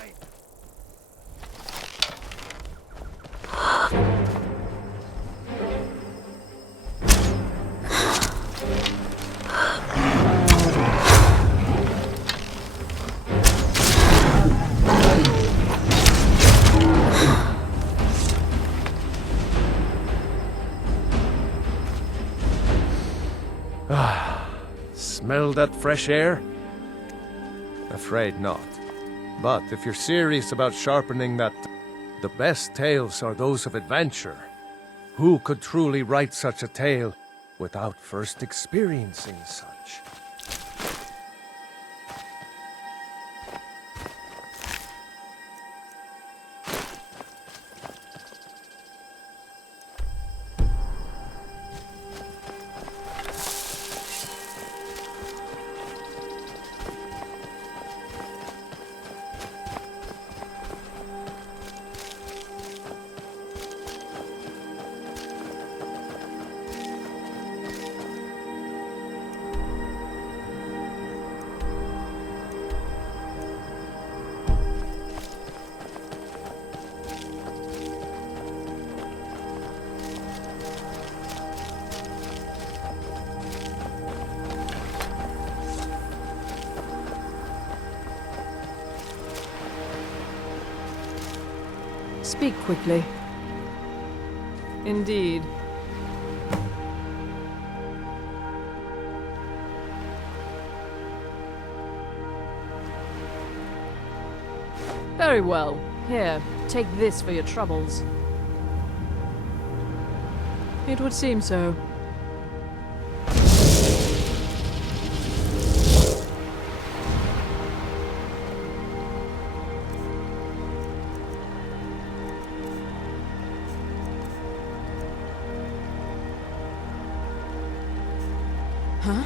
Smell that fresh air? Afraid not. But if you're serious about sharpening that, the best tales are those of adventure. Who could truly write such a tale without first experiencing such? Speak quickly. Indeed. Very well. Here, take this for your troubles. It would seem so. Huh?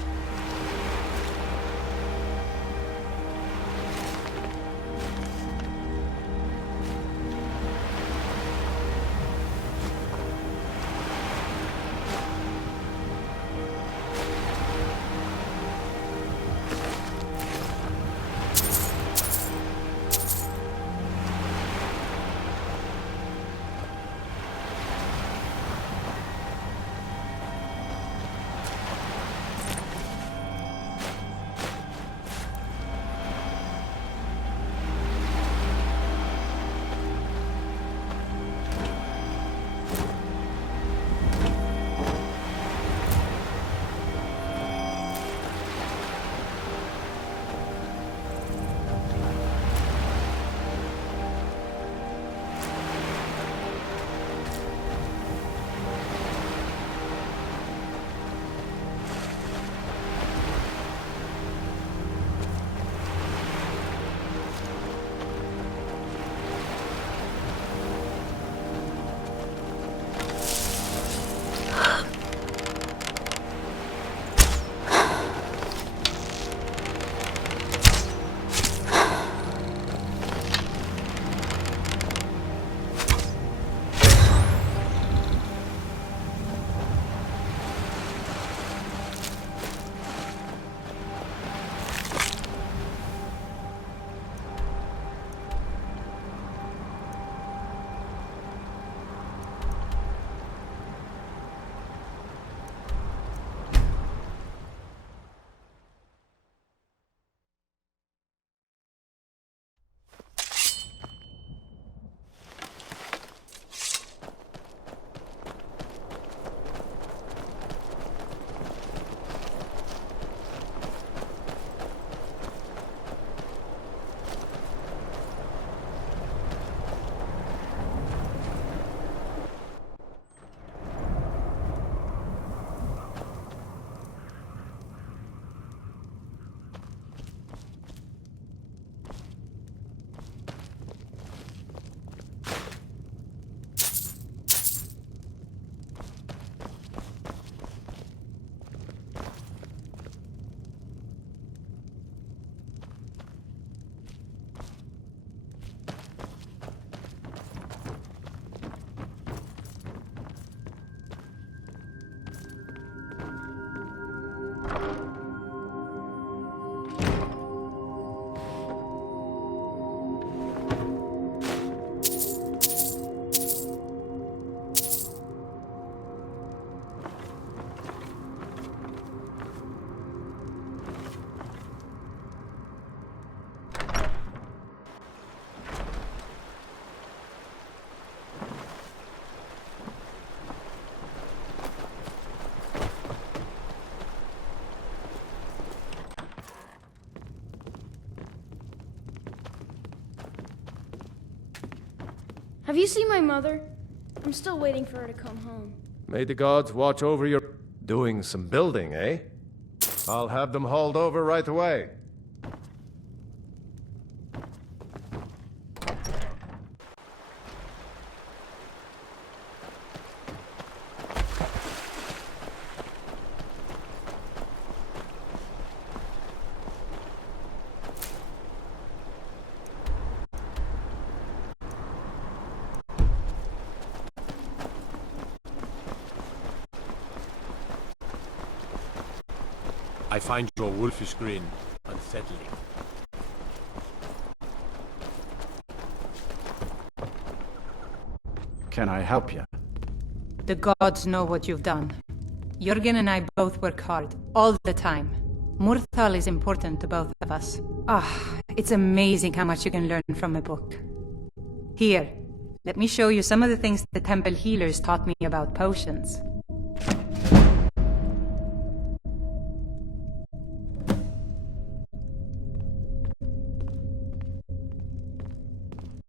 Have you seen my mother? I'm still waiting for her to come home. May the gods watch over your... Doing some building, eh? I'll have them hauled over right away. I find your wolfish grin unsettling. Can I help you? The gods know what you've done. Jurgen and I both work hard, all the time. Murthal is important to both of us. It's amazing how much you can learn from a book. Here, let me show you some of the things the temple healers taught me about potions.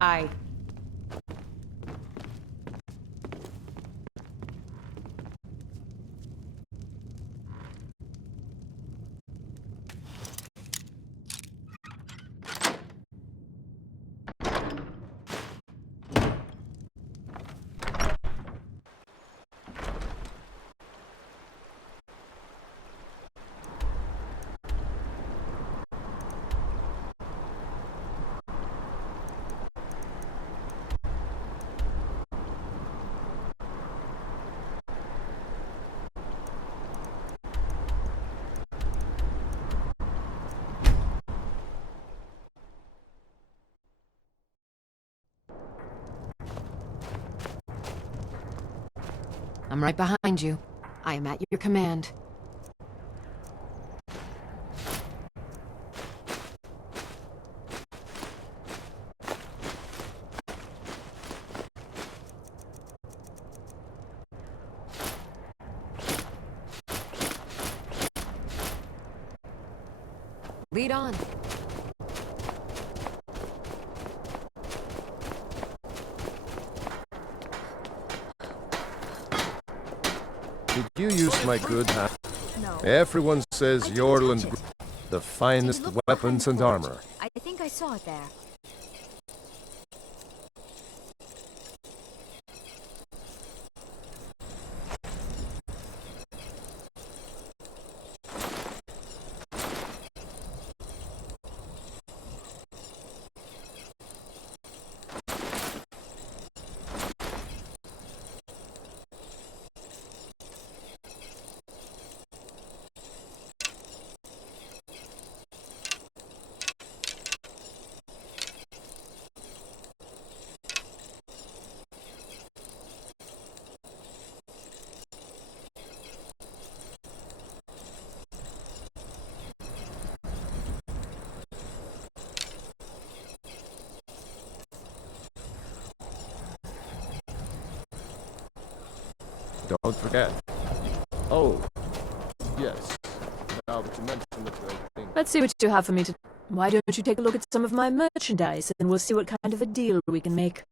I I'm right behind you. I am at your command. Lead on. Did you use my good hand? No. Everyone says Jorland, the finest weapons and armor. I think I saw it there. Don't forget. Oh, yes. Now that you mention it, I think... Let's see what you have for me to... Why don't you take a look at some of my merchandise, and we'll see what kind of a deal we can make.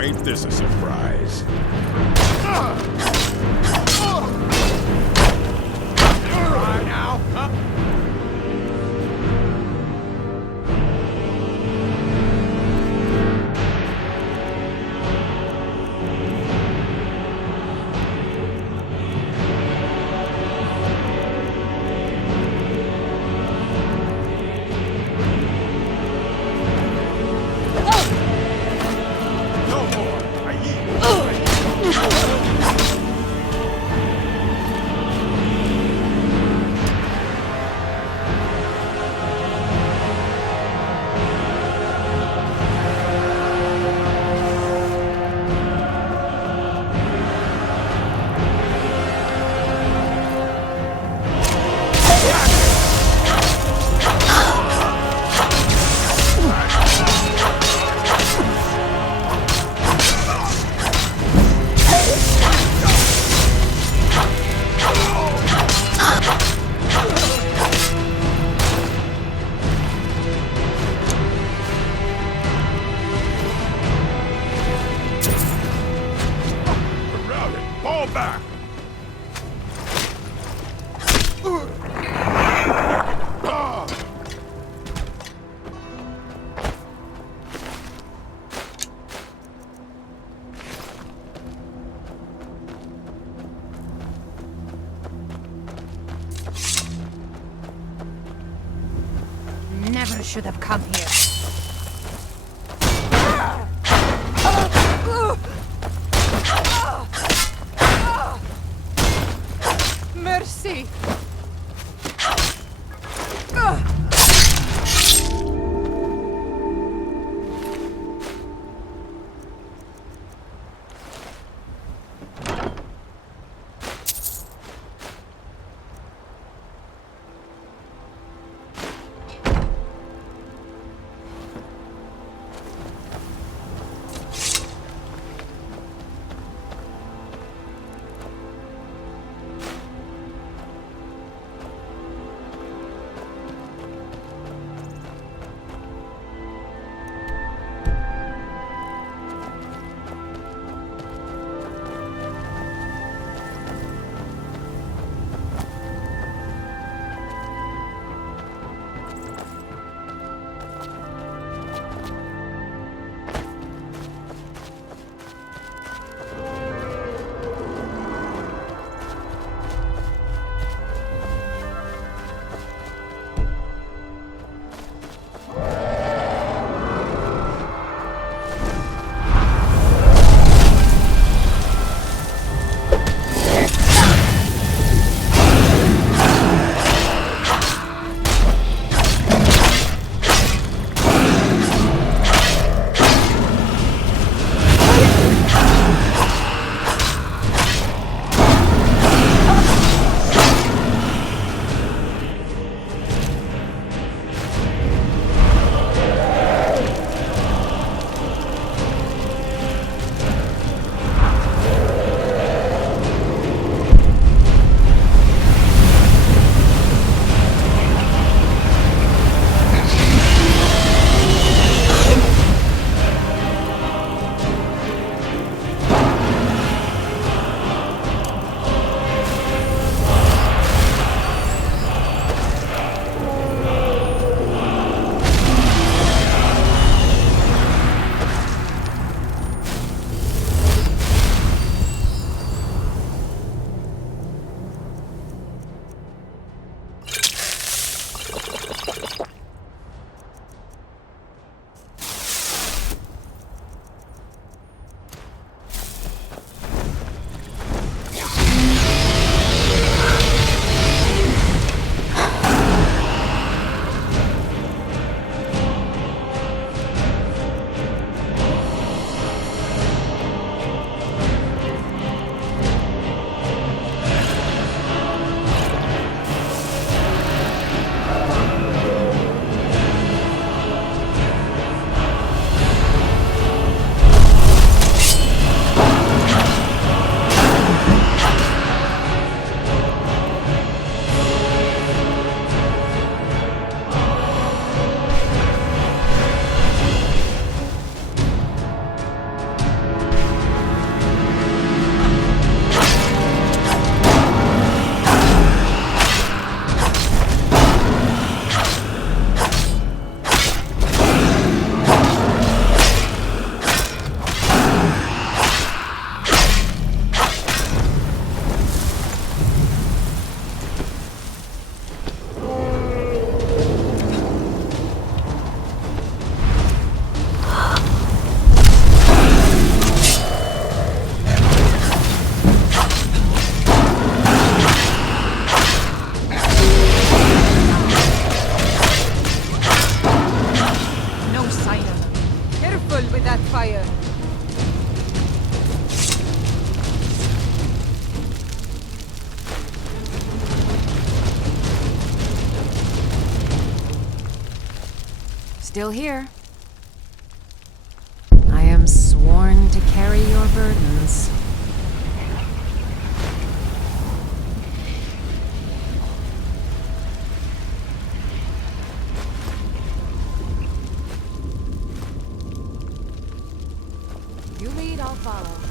Ain't this a surprise? Right now, huh? never should have come here. Mercy! Still here. I am sworn to carry your burdens. You lead, I'll follow.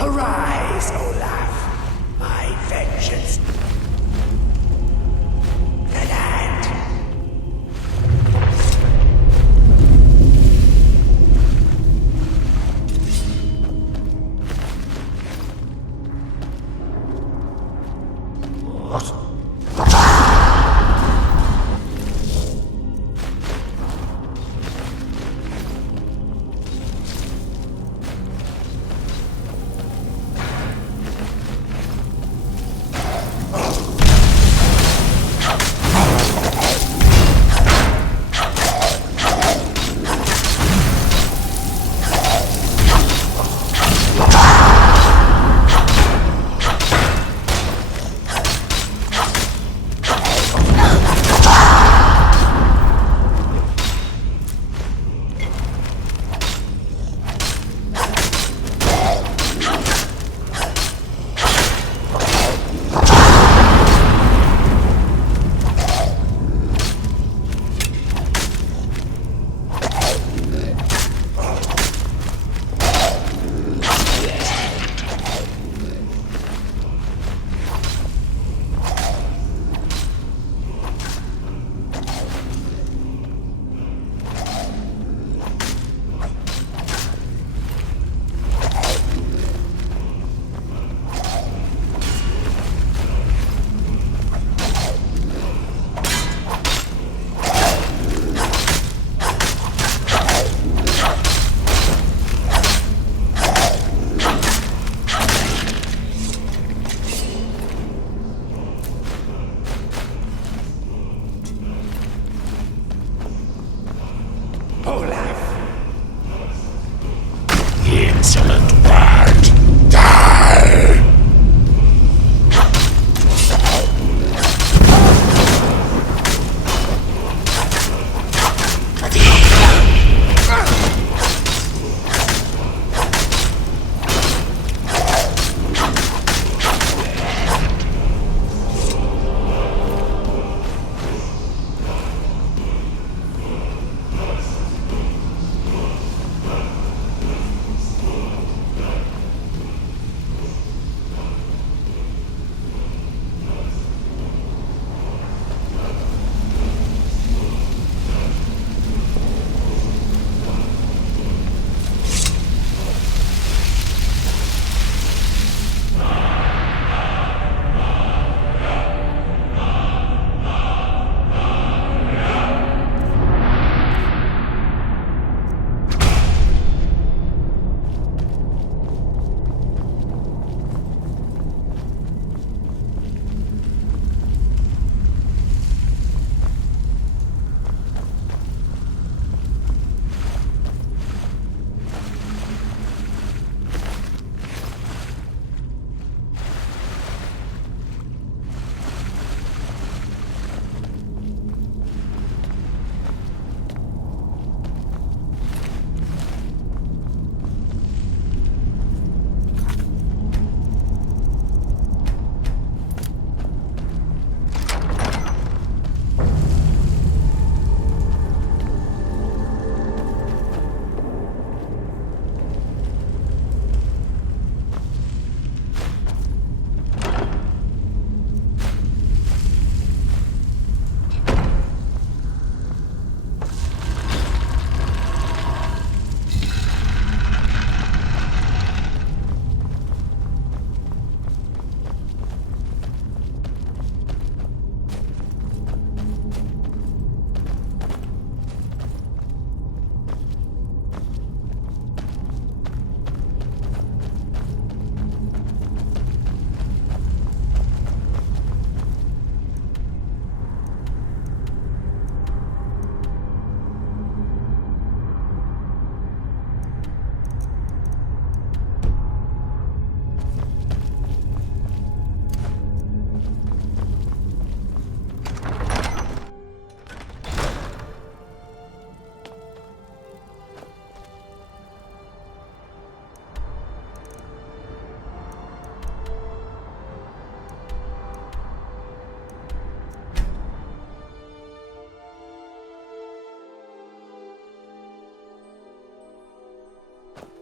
Arise, Olaf. My vengeance. At hand.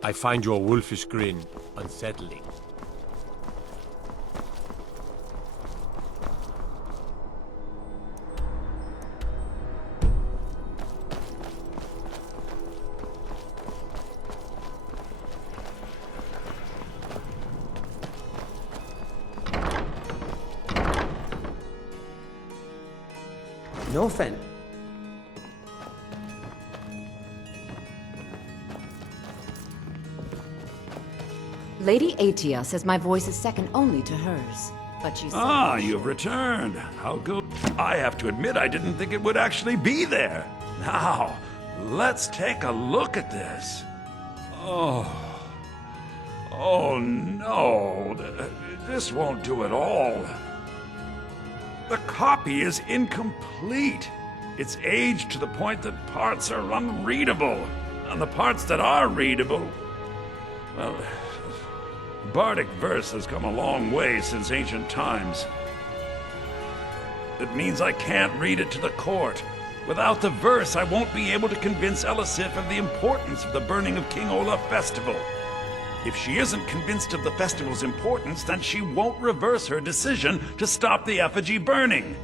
I find your wolfish grin unsettling. No offense. Lady Atia says my voice is second only to hers. But she said... Ah, you've returned. How good. I have to admit, I didn't think it would actually be there. Now, let's take a look at this. Oh. Oh, no. This won't do at all. The copy is incomplete. It's aged to the point that parts are unreadable. And the parts that are readable, well, Bardic verse has come a long way since ancient times. It means I can't read it to the court. Without the verse, I won't be able to convince Elisif of the importance of the burning of King Olaf festival. If she isn't convinced of the festival's importance, then she won't reverse her decision to stop the effigy burning.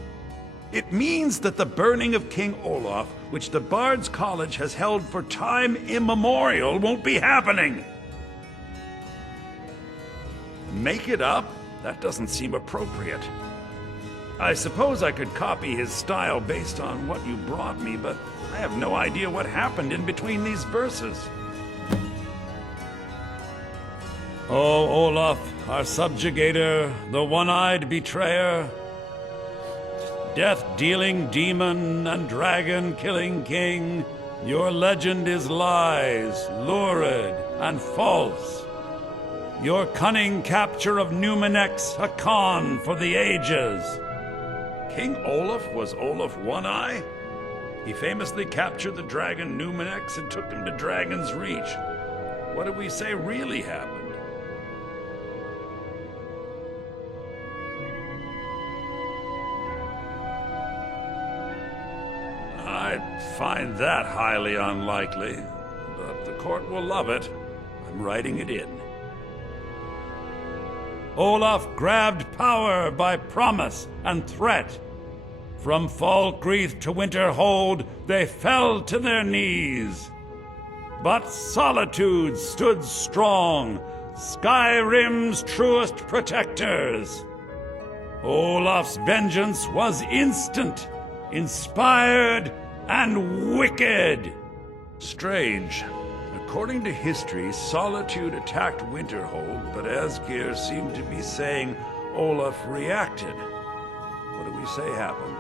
It means that the burning of King Olaf, which the Bard's College has held for time immemorial, won't be happening. Make it up? That doesn't seem appropriate. I suppose I could copy his style based on what you brought me, but I have no idea what happened in between these verses. Oh, Olaf, our subjugator, the one-eyed betrayer, death-dealing demon and dragon-killing king, your legend is lies, lurid, and false. Your cunning capture of Numenex, a con for the ages. King Olaf was Olaf One-Eye? He famously captured the dragon Numenex and took him to Dragon's Reach. What did we say really happened? I find that highly unlikely, but the court will love it. I'm writing it in. Olaf grabbed power by promise and threat. From Falkreath to Winterhold, they fell to their knees. But Solitude stood strong, Skyrim's truest protectors. Olaf's vengeance was instant, inspired, and wicked. Strange. According to history, Solitude attacked Winterhold, but Asgeir seemed to be saying Olaf reacted. What do we say happened?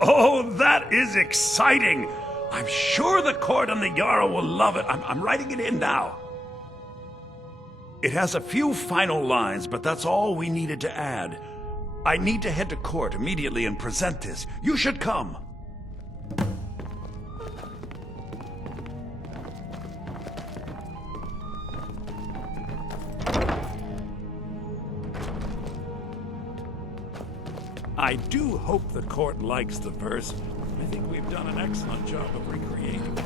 Oh, that is exciting! I'm sure the court and the Jarl will love it. I'm writing it in now. It has a few final lines, but that's all we needed to add. I need to head to court immediately and present this. You should come. I do hope the court likes the verse. I think we've done an excellent job of recreating it.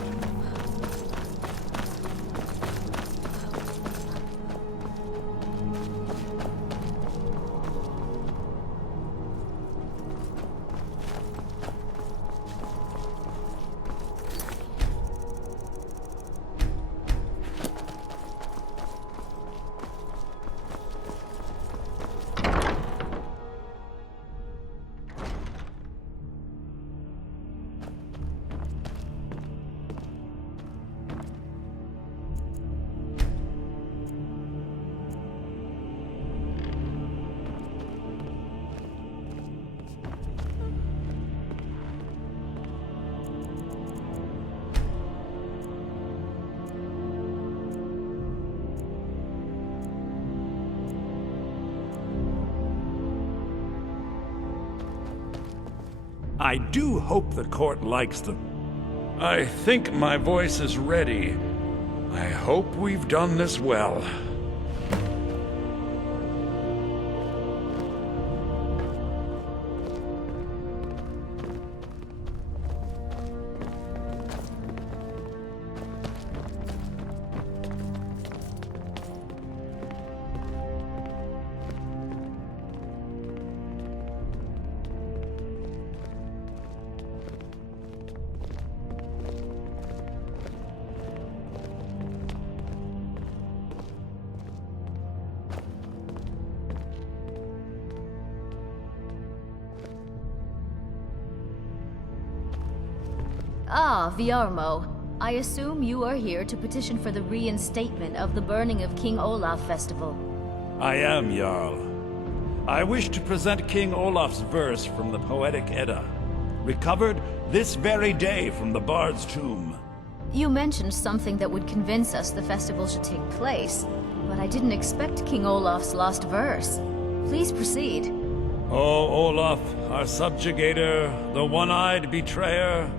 I do hope the court likes them. I think my voice is ready. I hope we've done this well. Ah, Viarmo. I assume you are here to petition for the reinstatement of the burning of King Olaf Festival. I am, Jarl. I wish to present King Olaf's verse from the Poetic Edda, recovered this very day from the Bard's tomb. You mentioned something that would convince us the festival should take place, but I didn't expect King Olaf's lost verse. Please proceed. O Olaf, our subjugator, the one-eyed betrayer,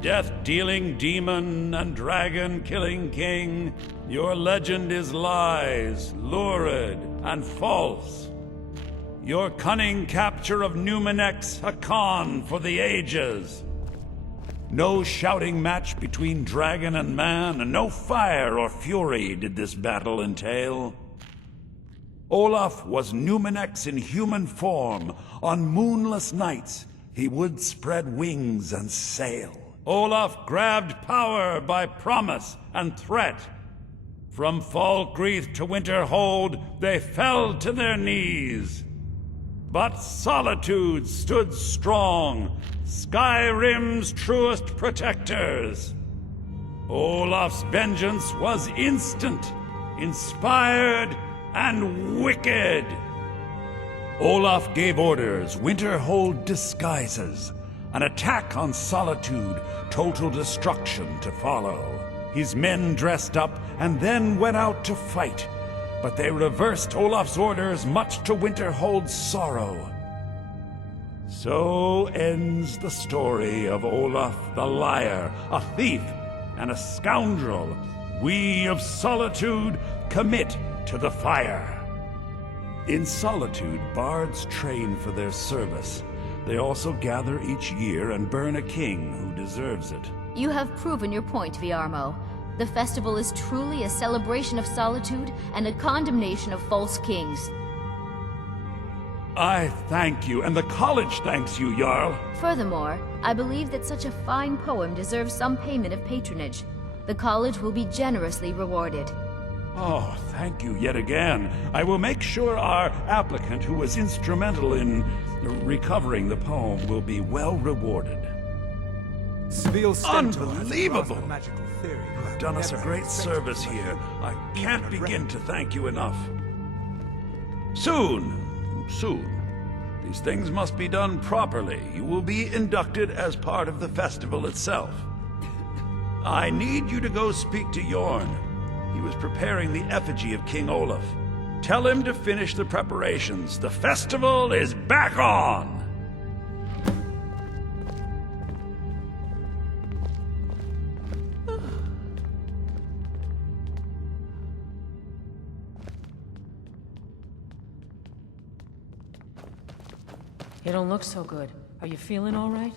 death-dealing demon and dragon-killing king, your legend is lies, lurid, and false. Your cunning capture of Numenex, a con for the ages. No shouting match between dragon and man, and no fire or fury did this battle entail. Olaf was Numenex in human form. On moonless nights, he would spread wings and sail. Olaf grabbed power by promise and threat. From Falkreath to Winterhold, they fell to their knees. But Solitude stood strong, Skyrim's truest protectors. Olaf's vengeance was instant, inspired, and wicked. Olaf gave orders, Winterhold disguises, an attack on Solitude, total destruction to follow. His men dressed up and then went out to fight, but they reversed Olaf's orders, much to Winterhold's sorrow. So ends the story of Olaf the Liar, a thief and a scoundrel. We of Solitude commit to the fire. In Solitude, bards train for their service. They also gather each year and burn a king who deserves it. You have proven your point, Viarmo. The festival is truly a celebration of solitude and a condemnation of false kings. I thank you, and the college thanks you, Jarl. Furthermore, I believe that such a fine poem deserves some payment of patronage. The college will be generously rewarded. Oh, thank you yet again. I will make sure our applicant, who was instrumental in recovering the poem, will be well rewarded. Unbelievable! You have done us a great service here. I can't begin to thank you enough. Soon. These things must be done properly. You will be inducted as part of the festival itself. I need you to go speak to Yorn. He was preparing the effigy of King Olaf. Tell him to finish the preparations. The festival is back on! You don't look so good. Are you feeling all right?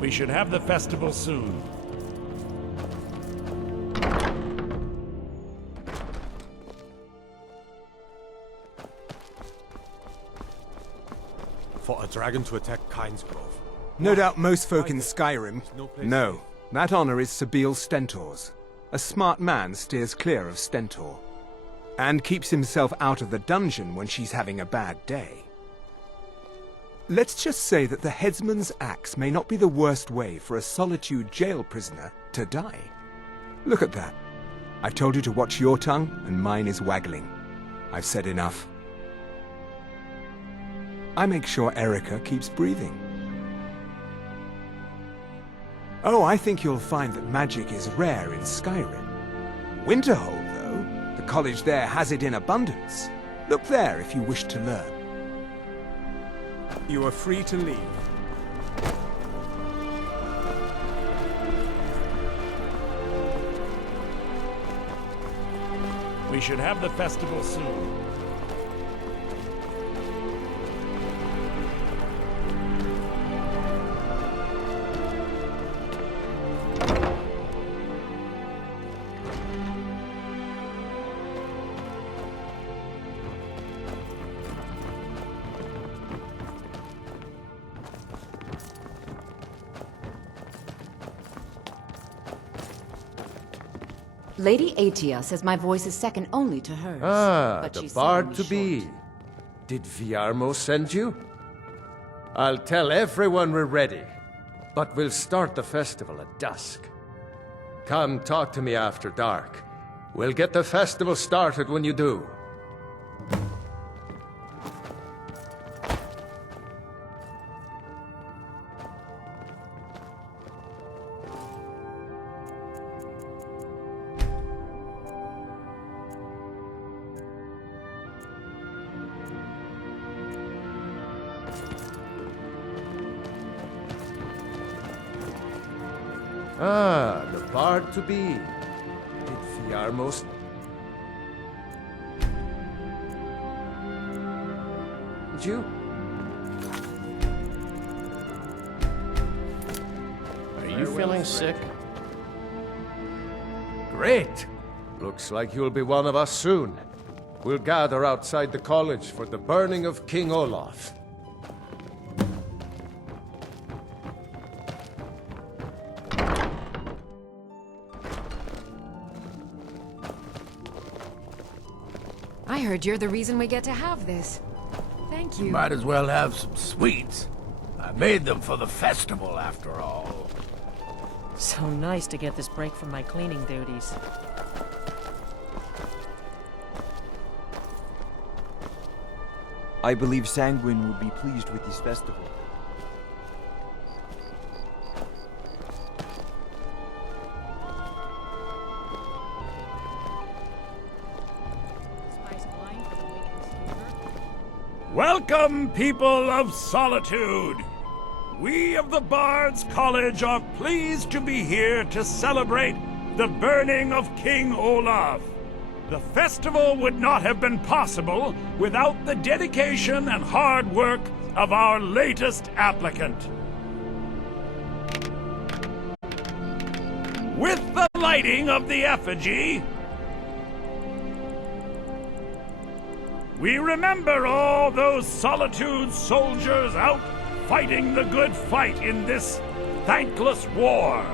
We should have the festival soon. For a dragon to attack Kynesgrove. No doubt most folk in Skyrim. No, that honor is Sabeel Stentor's. A smart man steers clear of Stentor. And keeps himself out of the dungeon when she's having a bad day. Let's just say that the headsman's axe may not be the worst way for a Solitude jail prisoner to die. Look at that. I've told you to watch your tongue, and mine is waggling. I've said enough. I make sure Erica keeps breathing. Oh, I think you'll find that magic is rare in Skyrim. Winterhold, though, the college there has it in abundance. Look there if you wish to learn. You are free to leave. We should have the festival soon. Lady Atia says my voice is second only to hers. Ah, but the she's bard to selling me be. short. Did Viarmo send you? I'll tell everyone we're ready, but we'll start the festival at dusk. Come talk to me after dark. We'll get the festival started when you do. Ah, the bard to be. Did Viarmos... Did you? Are you feeling sick? Great! Looks like you'll be one of us soon. We'll gather outside the college for the burning of King Olaf. I heard you're the reason we get to have this. Thank you. Might as well have some sweets. I made them for the festival, after all. So nice to get this break from my cleaning duties. I believe Sanguine would be pleased with this festival. Welcome, people of Solitude! We of the Bards College are pleased to be here to celebrate the burning of King Olaf. The festival would not have been possible without the dedication and hard work of our latest applicant. With the lighting of the effigy, we remember all those Solitude soldiers out fighting the good fight in this thankless war.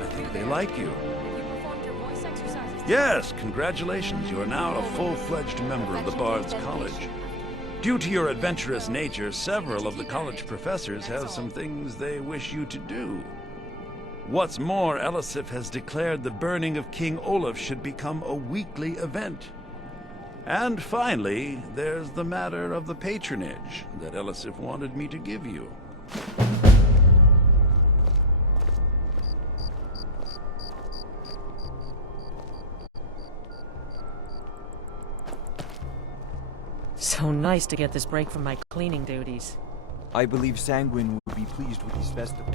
I think they like you. Yes, congratulations. You are now a full-fledged member of the Bards College. Due to your adventurous nature, several of the college professors have some things they wish you to do. What's more, Elisif has declared the burning of King Olaf should become a weekly event. And finally, there's the matter of the patronage that Elisif wanted me to give you. So nice to get this break from my cleaning duties. I believe Sanguine would be pleased with this festival.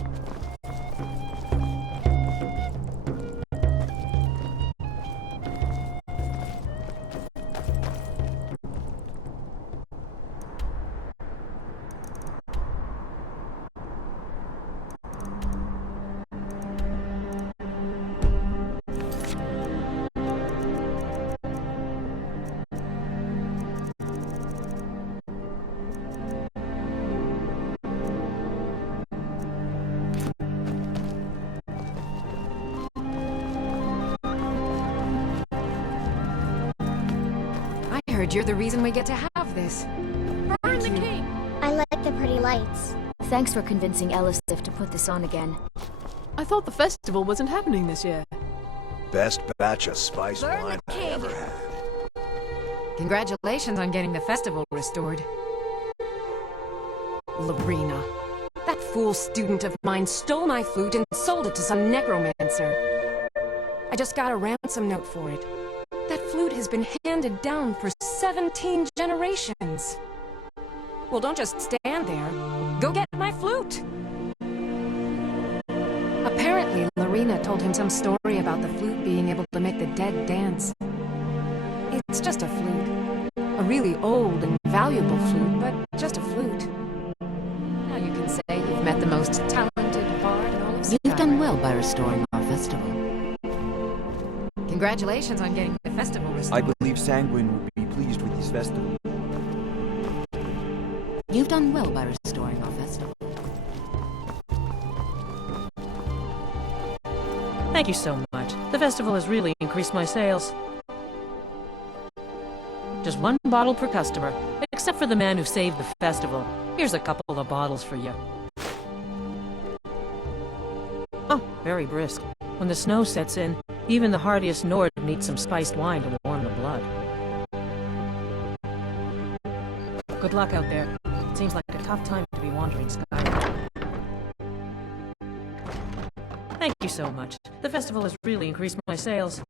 I heard you're the reason we get to have this. Burn the king! I like the pretty lights. Thanks for convincing Elisif to put this on again. I thought the festival wasn't happening this year. Best batch of spice Burn wine the I king. ever had. Congratulations on getting the festival restored. Lorena. That fool student of mine stole my flute and sold it to some necromancer. I just got a ransom note for it. That flute has been handed down for 17 generations. Well, don't just stand there. Go get my flute! Apparently, Lorena told him some story about the flute being able to make the dead dance. It's just a flute. A really old and valuable flute, but just a flute. Now you can say you've met the most talented bard in all of Skyrim. You've done well by restoring our festival. Congratulations on getting the festival restored. I believe Sanguine would be pleased with this festival. You've done well by restoring our festival. Thank you so much. The festival has really increased my sales. Just one bottle per customer, except for the man who saved the festival. Here's a couple of bottles for you. Oh, very brisk. When the snow sets in, even the hardiest Nord needs some spiced wine to warm the blood. Good luck out there. It seems like a tough time to be wandering Skyrim. Thank you so much. The festival has really increased my sales.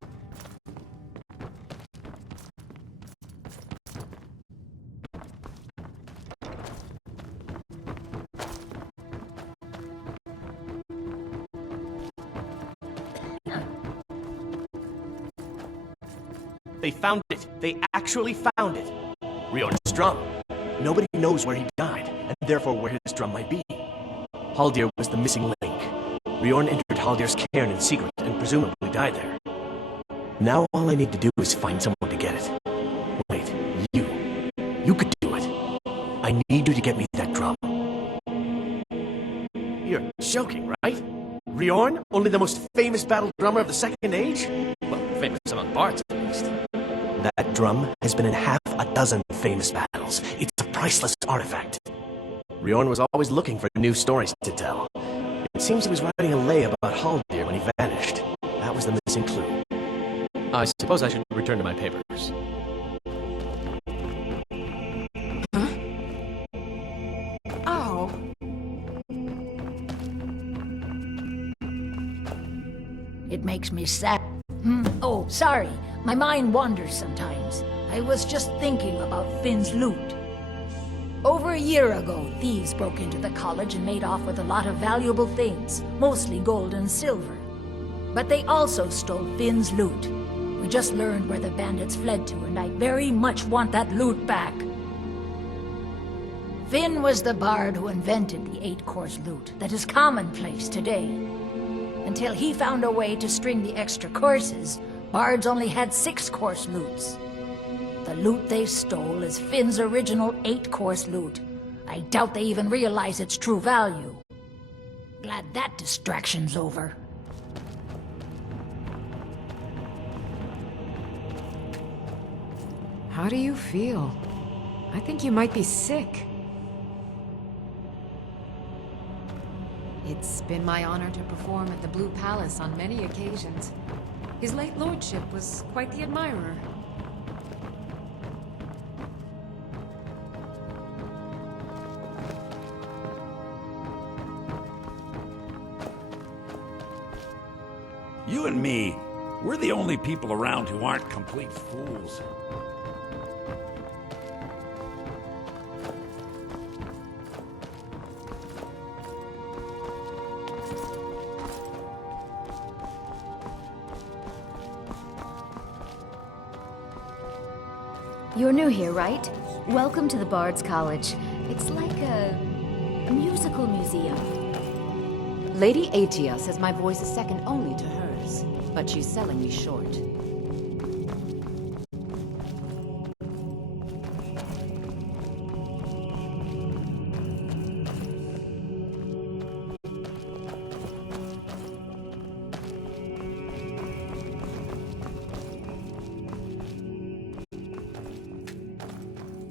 They found it. They actually found it. Riorn's drum. Nobody knows where he died, and therefore where his drum might be. Haldir was the missing link. Riorn entered Haldir's cairn in secret and presumably died there. Now all I need to do is find someone to get it. Wait, you. You could do it. I need you to get me that drum. You're joking, right? Riorn? Only the most famous battle drummer of the Second Age? Well, famous among bards, at least. That drum has been in half a dozen famous battles. It's a priceless artifact. Riorn was always looking for new stories to tell. It seems he was writing a lay about Haldir when he vanished. That was the missing clue. I suppose I should return to my papers. Huh? Ow. It makes me sad. Oh, sorry. My mind wanders sometimes. I was just thinking about Finn's loot. Over a year ago, thieves broke into the college and made off with a lot of valuable things, mostly gold and silver. But they also stole Finn's loot. We just learned where the bandits fled to, and I very much want that loot back. Finn was the bard who invented the 8-course loot that is commonplace today. Until he found a way to string the extra courses, bards only had 6-course loots. The loot they stole is Finn's original 8-course loot. I doubt they even realize its true value. Glad that distraction's over. How do you feel? I think you might be sick. It's been my honor to perform at the Blue Palace on many occasions. His late lordship was quite the admirer. You and me, we're the only people around who aren't complete fools. You're new here, right? Welcome to the Bard's College. It's like a musical museum. Lady Atia says my voice is second only to hers, but she's selling me short.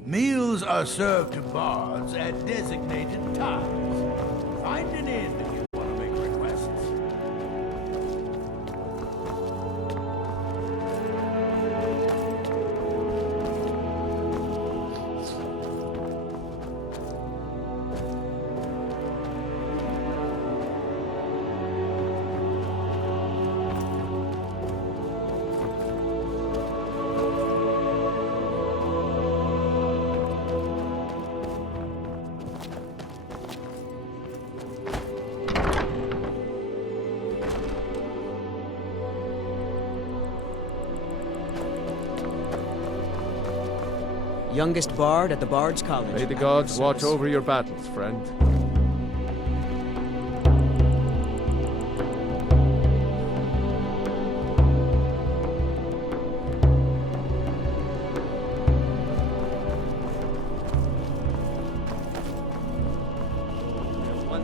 Meals are served to bards at designated times. Find an inn if you want to make requests. Youngest bard at the Bard's College. May the gods watch over your battles, friend.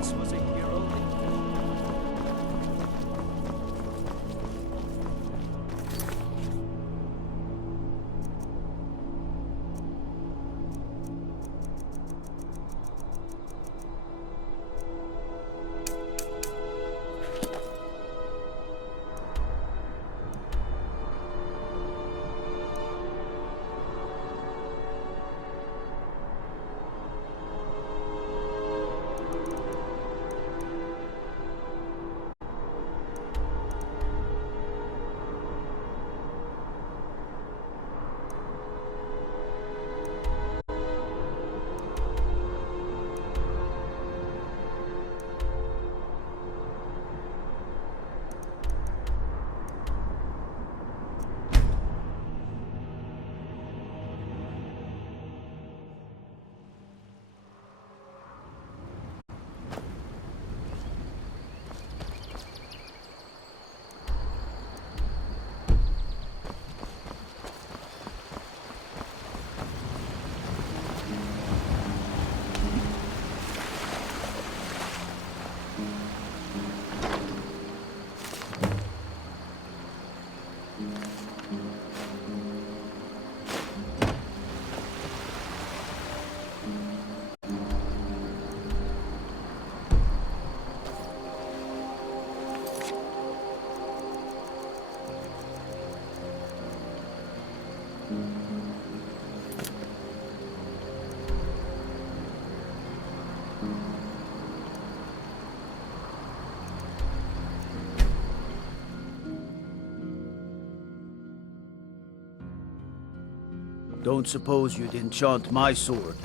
This was a hero. Don't suppose you'd enchant my sword.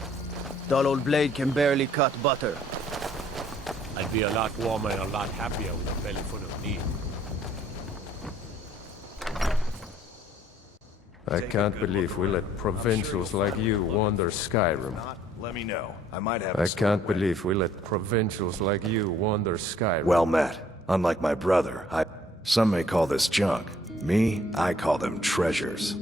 Dull old blade can barely cut butter. I'd be a lot warmer and a lot happier with a belly full of meat. I can't believe we let provincials like you wander Skyrim. Let me know. I might have. I can't believe we let provincials like you wander Skyrim. Well met. Unlike my brother, some may call this junk. Me, I call them treasures.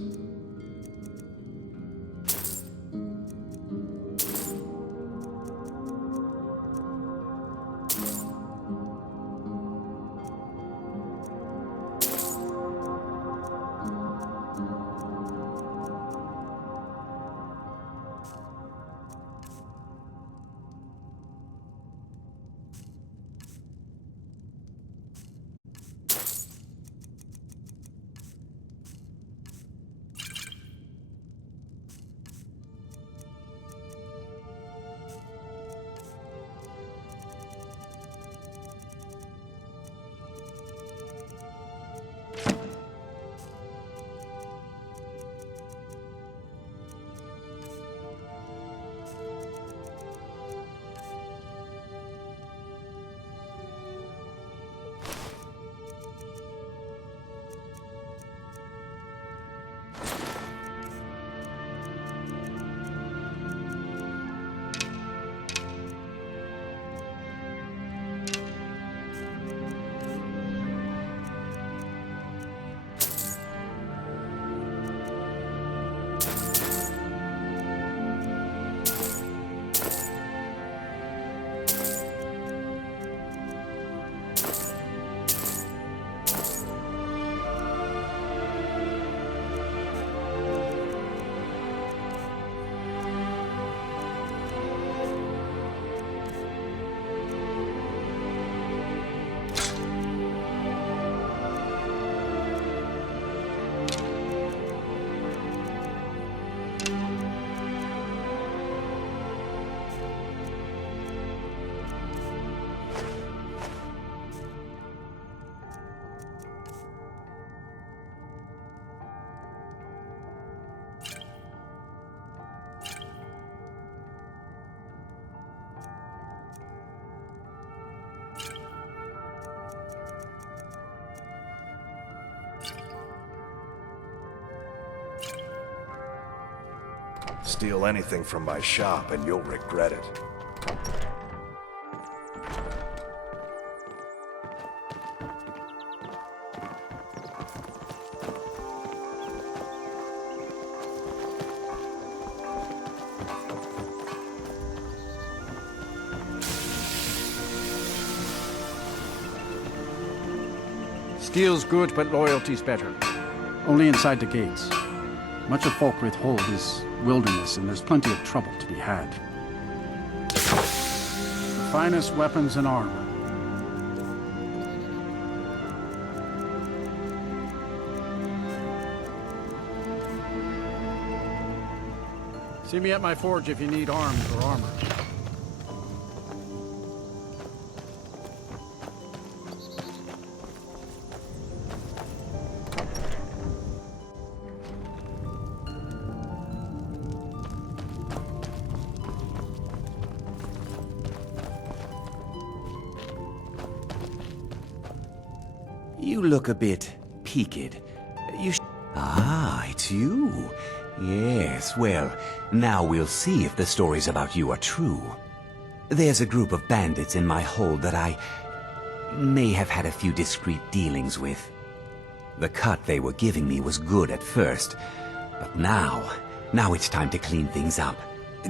Steal anything from my shop and you'll regret it. Steel's good, but loyalty's better. Only inside the gates. Much of Falkreath Hold is wilderness, and there's plenty of trouble to be had. The finest weapons and armor. See me at my forge if you need arms or armor. You look a bit peaked. Ah, it's you. Yes, well, now we'll see if the stories about you are true. There's a group of bandits in my hold that I may have had a few discreet dealings with. The cut they were giving me was good at first, but now it's time to clean things up.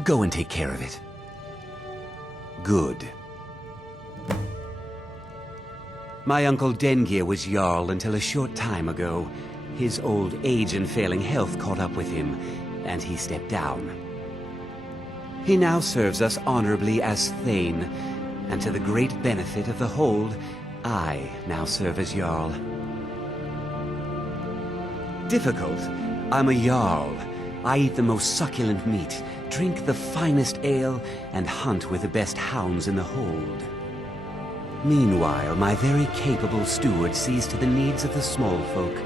Go and take care of it. Good. My uncle Dengir was Jarl until a short time ago. His old age and failing health caught up with him, and he stepped down. He now serves us honorably as Thane, and to the great benefit of the Hold, I now serve as Jarl. Difficult? I'm a Jarl. I eat the most succulent meat, drink the finest ale, and hunt with the best hounds in the Hold. Meanwhile, my very capable steward sees to the needs of the small folk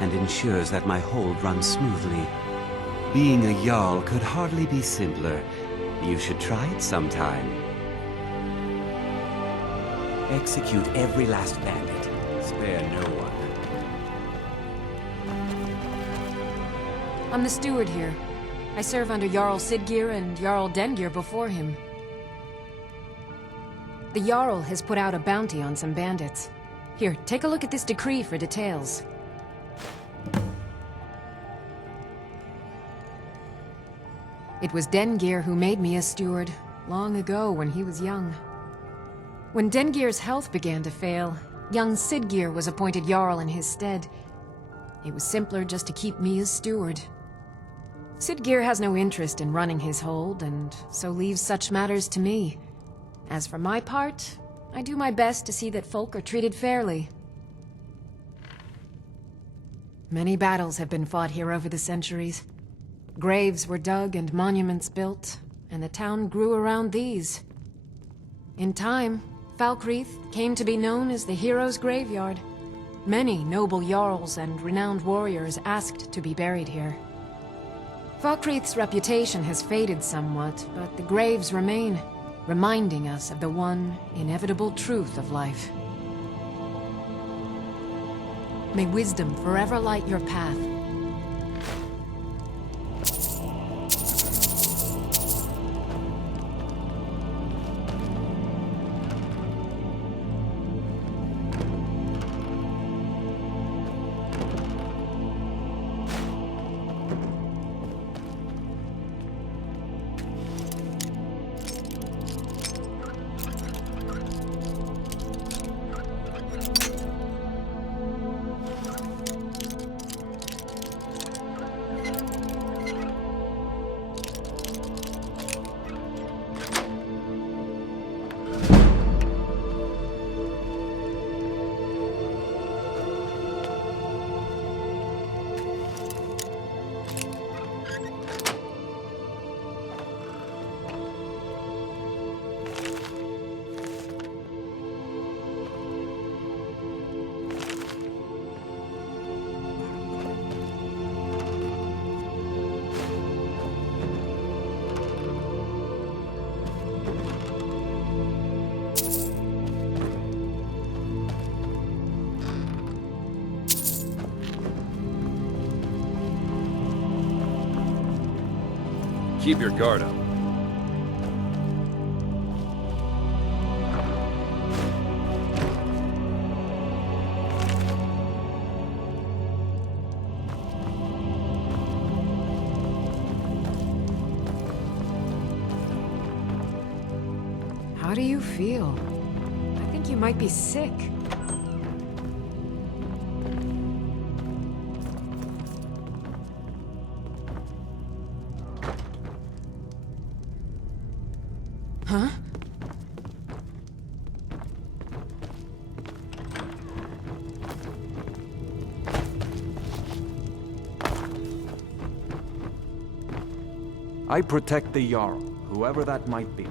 and ensures that my hold runs smoothly. Being a Jarl could hardly be simpler. You should try it sometime. Execute every last bandit. Spare no one. I'm the steward here. I serve under Jarl Sidgir and Jarl Dengir before him. The Jarl has put out a bounty on some bandits. Here, take a look at this decree for details. It was Dengir who made me a steward, long ago when he was young. When Dengir's health began to fail, young Sidgir was appointed Jarl in his stead. It was simpler just to keep me as steward. Sidgir has no interest in running his hold, and so leaves such matters to me. As for my part, I do my best to see that folk are treated fairly. Many battles have been fought here over the centuries. Graves were dug and monuments built, and the town grew around these. In time, Falkreath came to be known as the Heroes' Graveyard. Many noble jarls and renowned warriors asked to be buried here. Falkreath's reputation has faded somewhat, but the graves remain, reminding us of the one inevitable truth of life. May wisdom forever light your path. Keep your guard up. How do you feel? I think you might be sick. Huh? I protect the Jarl, whoever that might be.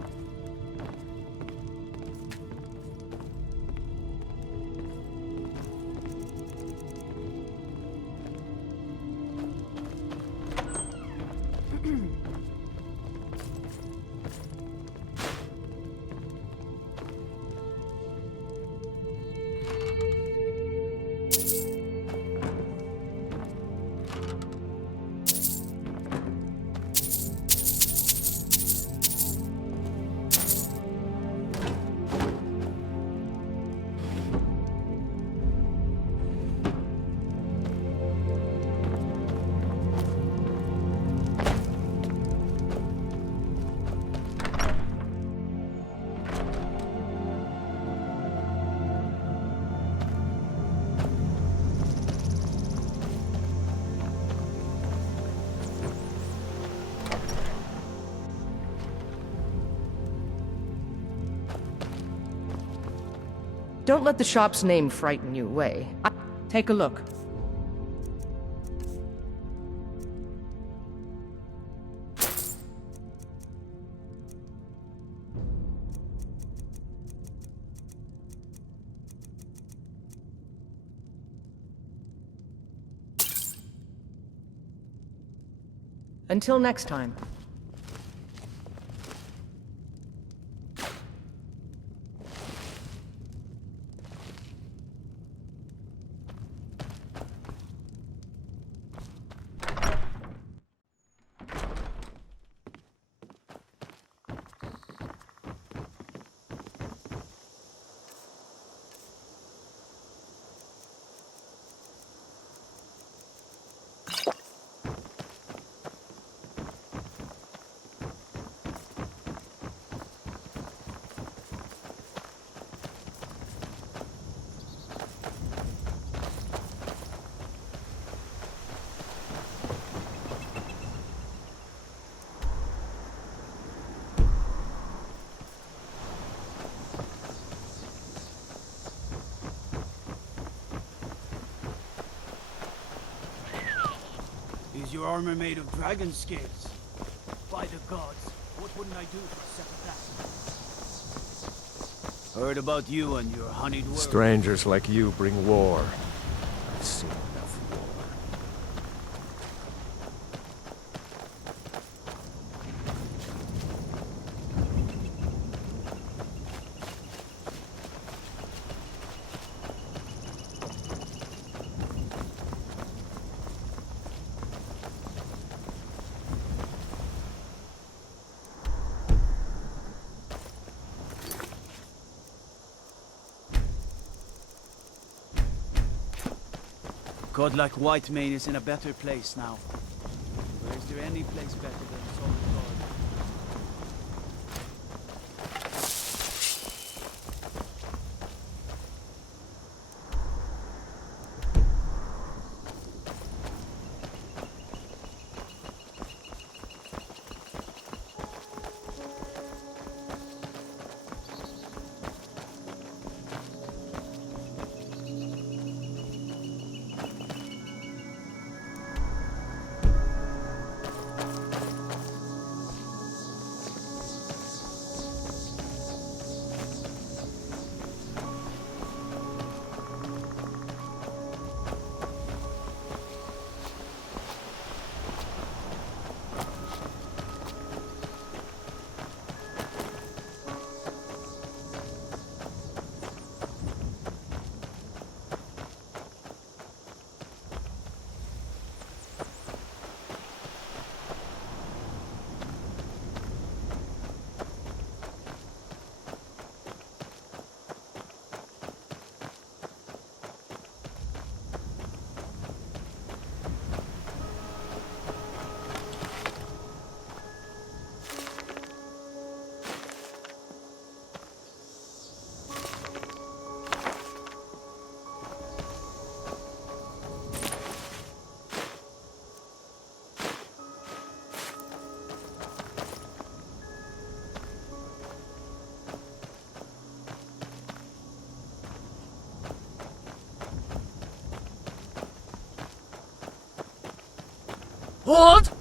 Don't let the shop's name frighten you away. Take a look. Until next time. Is your armor made of dragon scales? By the gods, what wouldn't I do for a set of that? Heard about you and your honeyed world. Strangers like you bring war. I've seen enough war. Godlike Whitemane is in a better place now. Or is there any place better than Solid? Hold!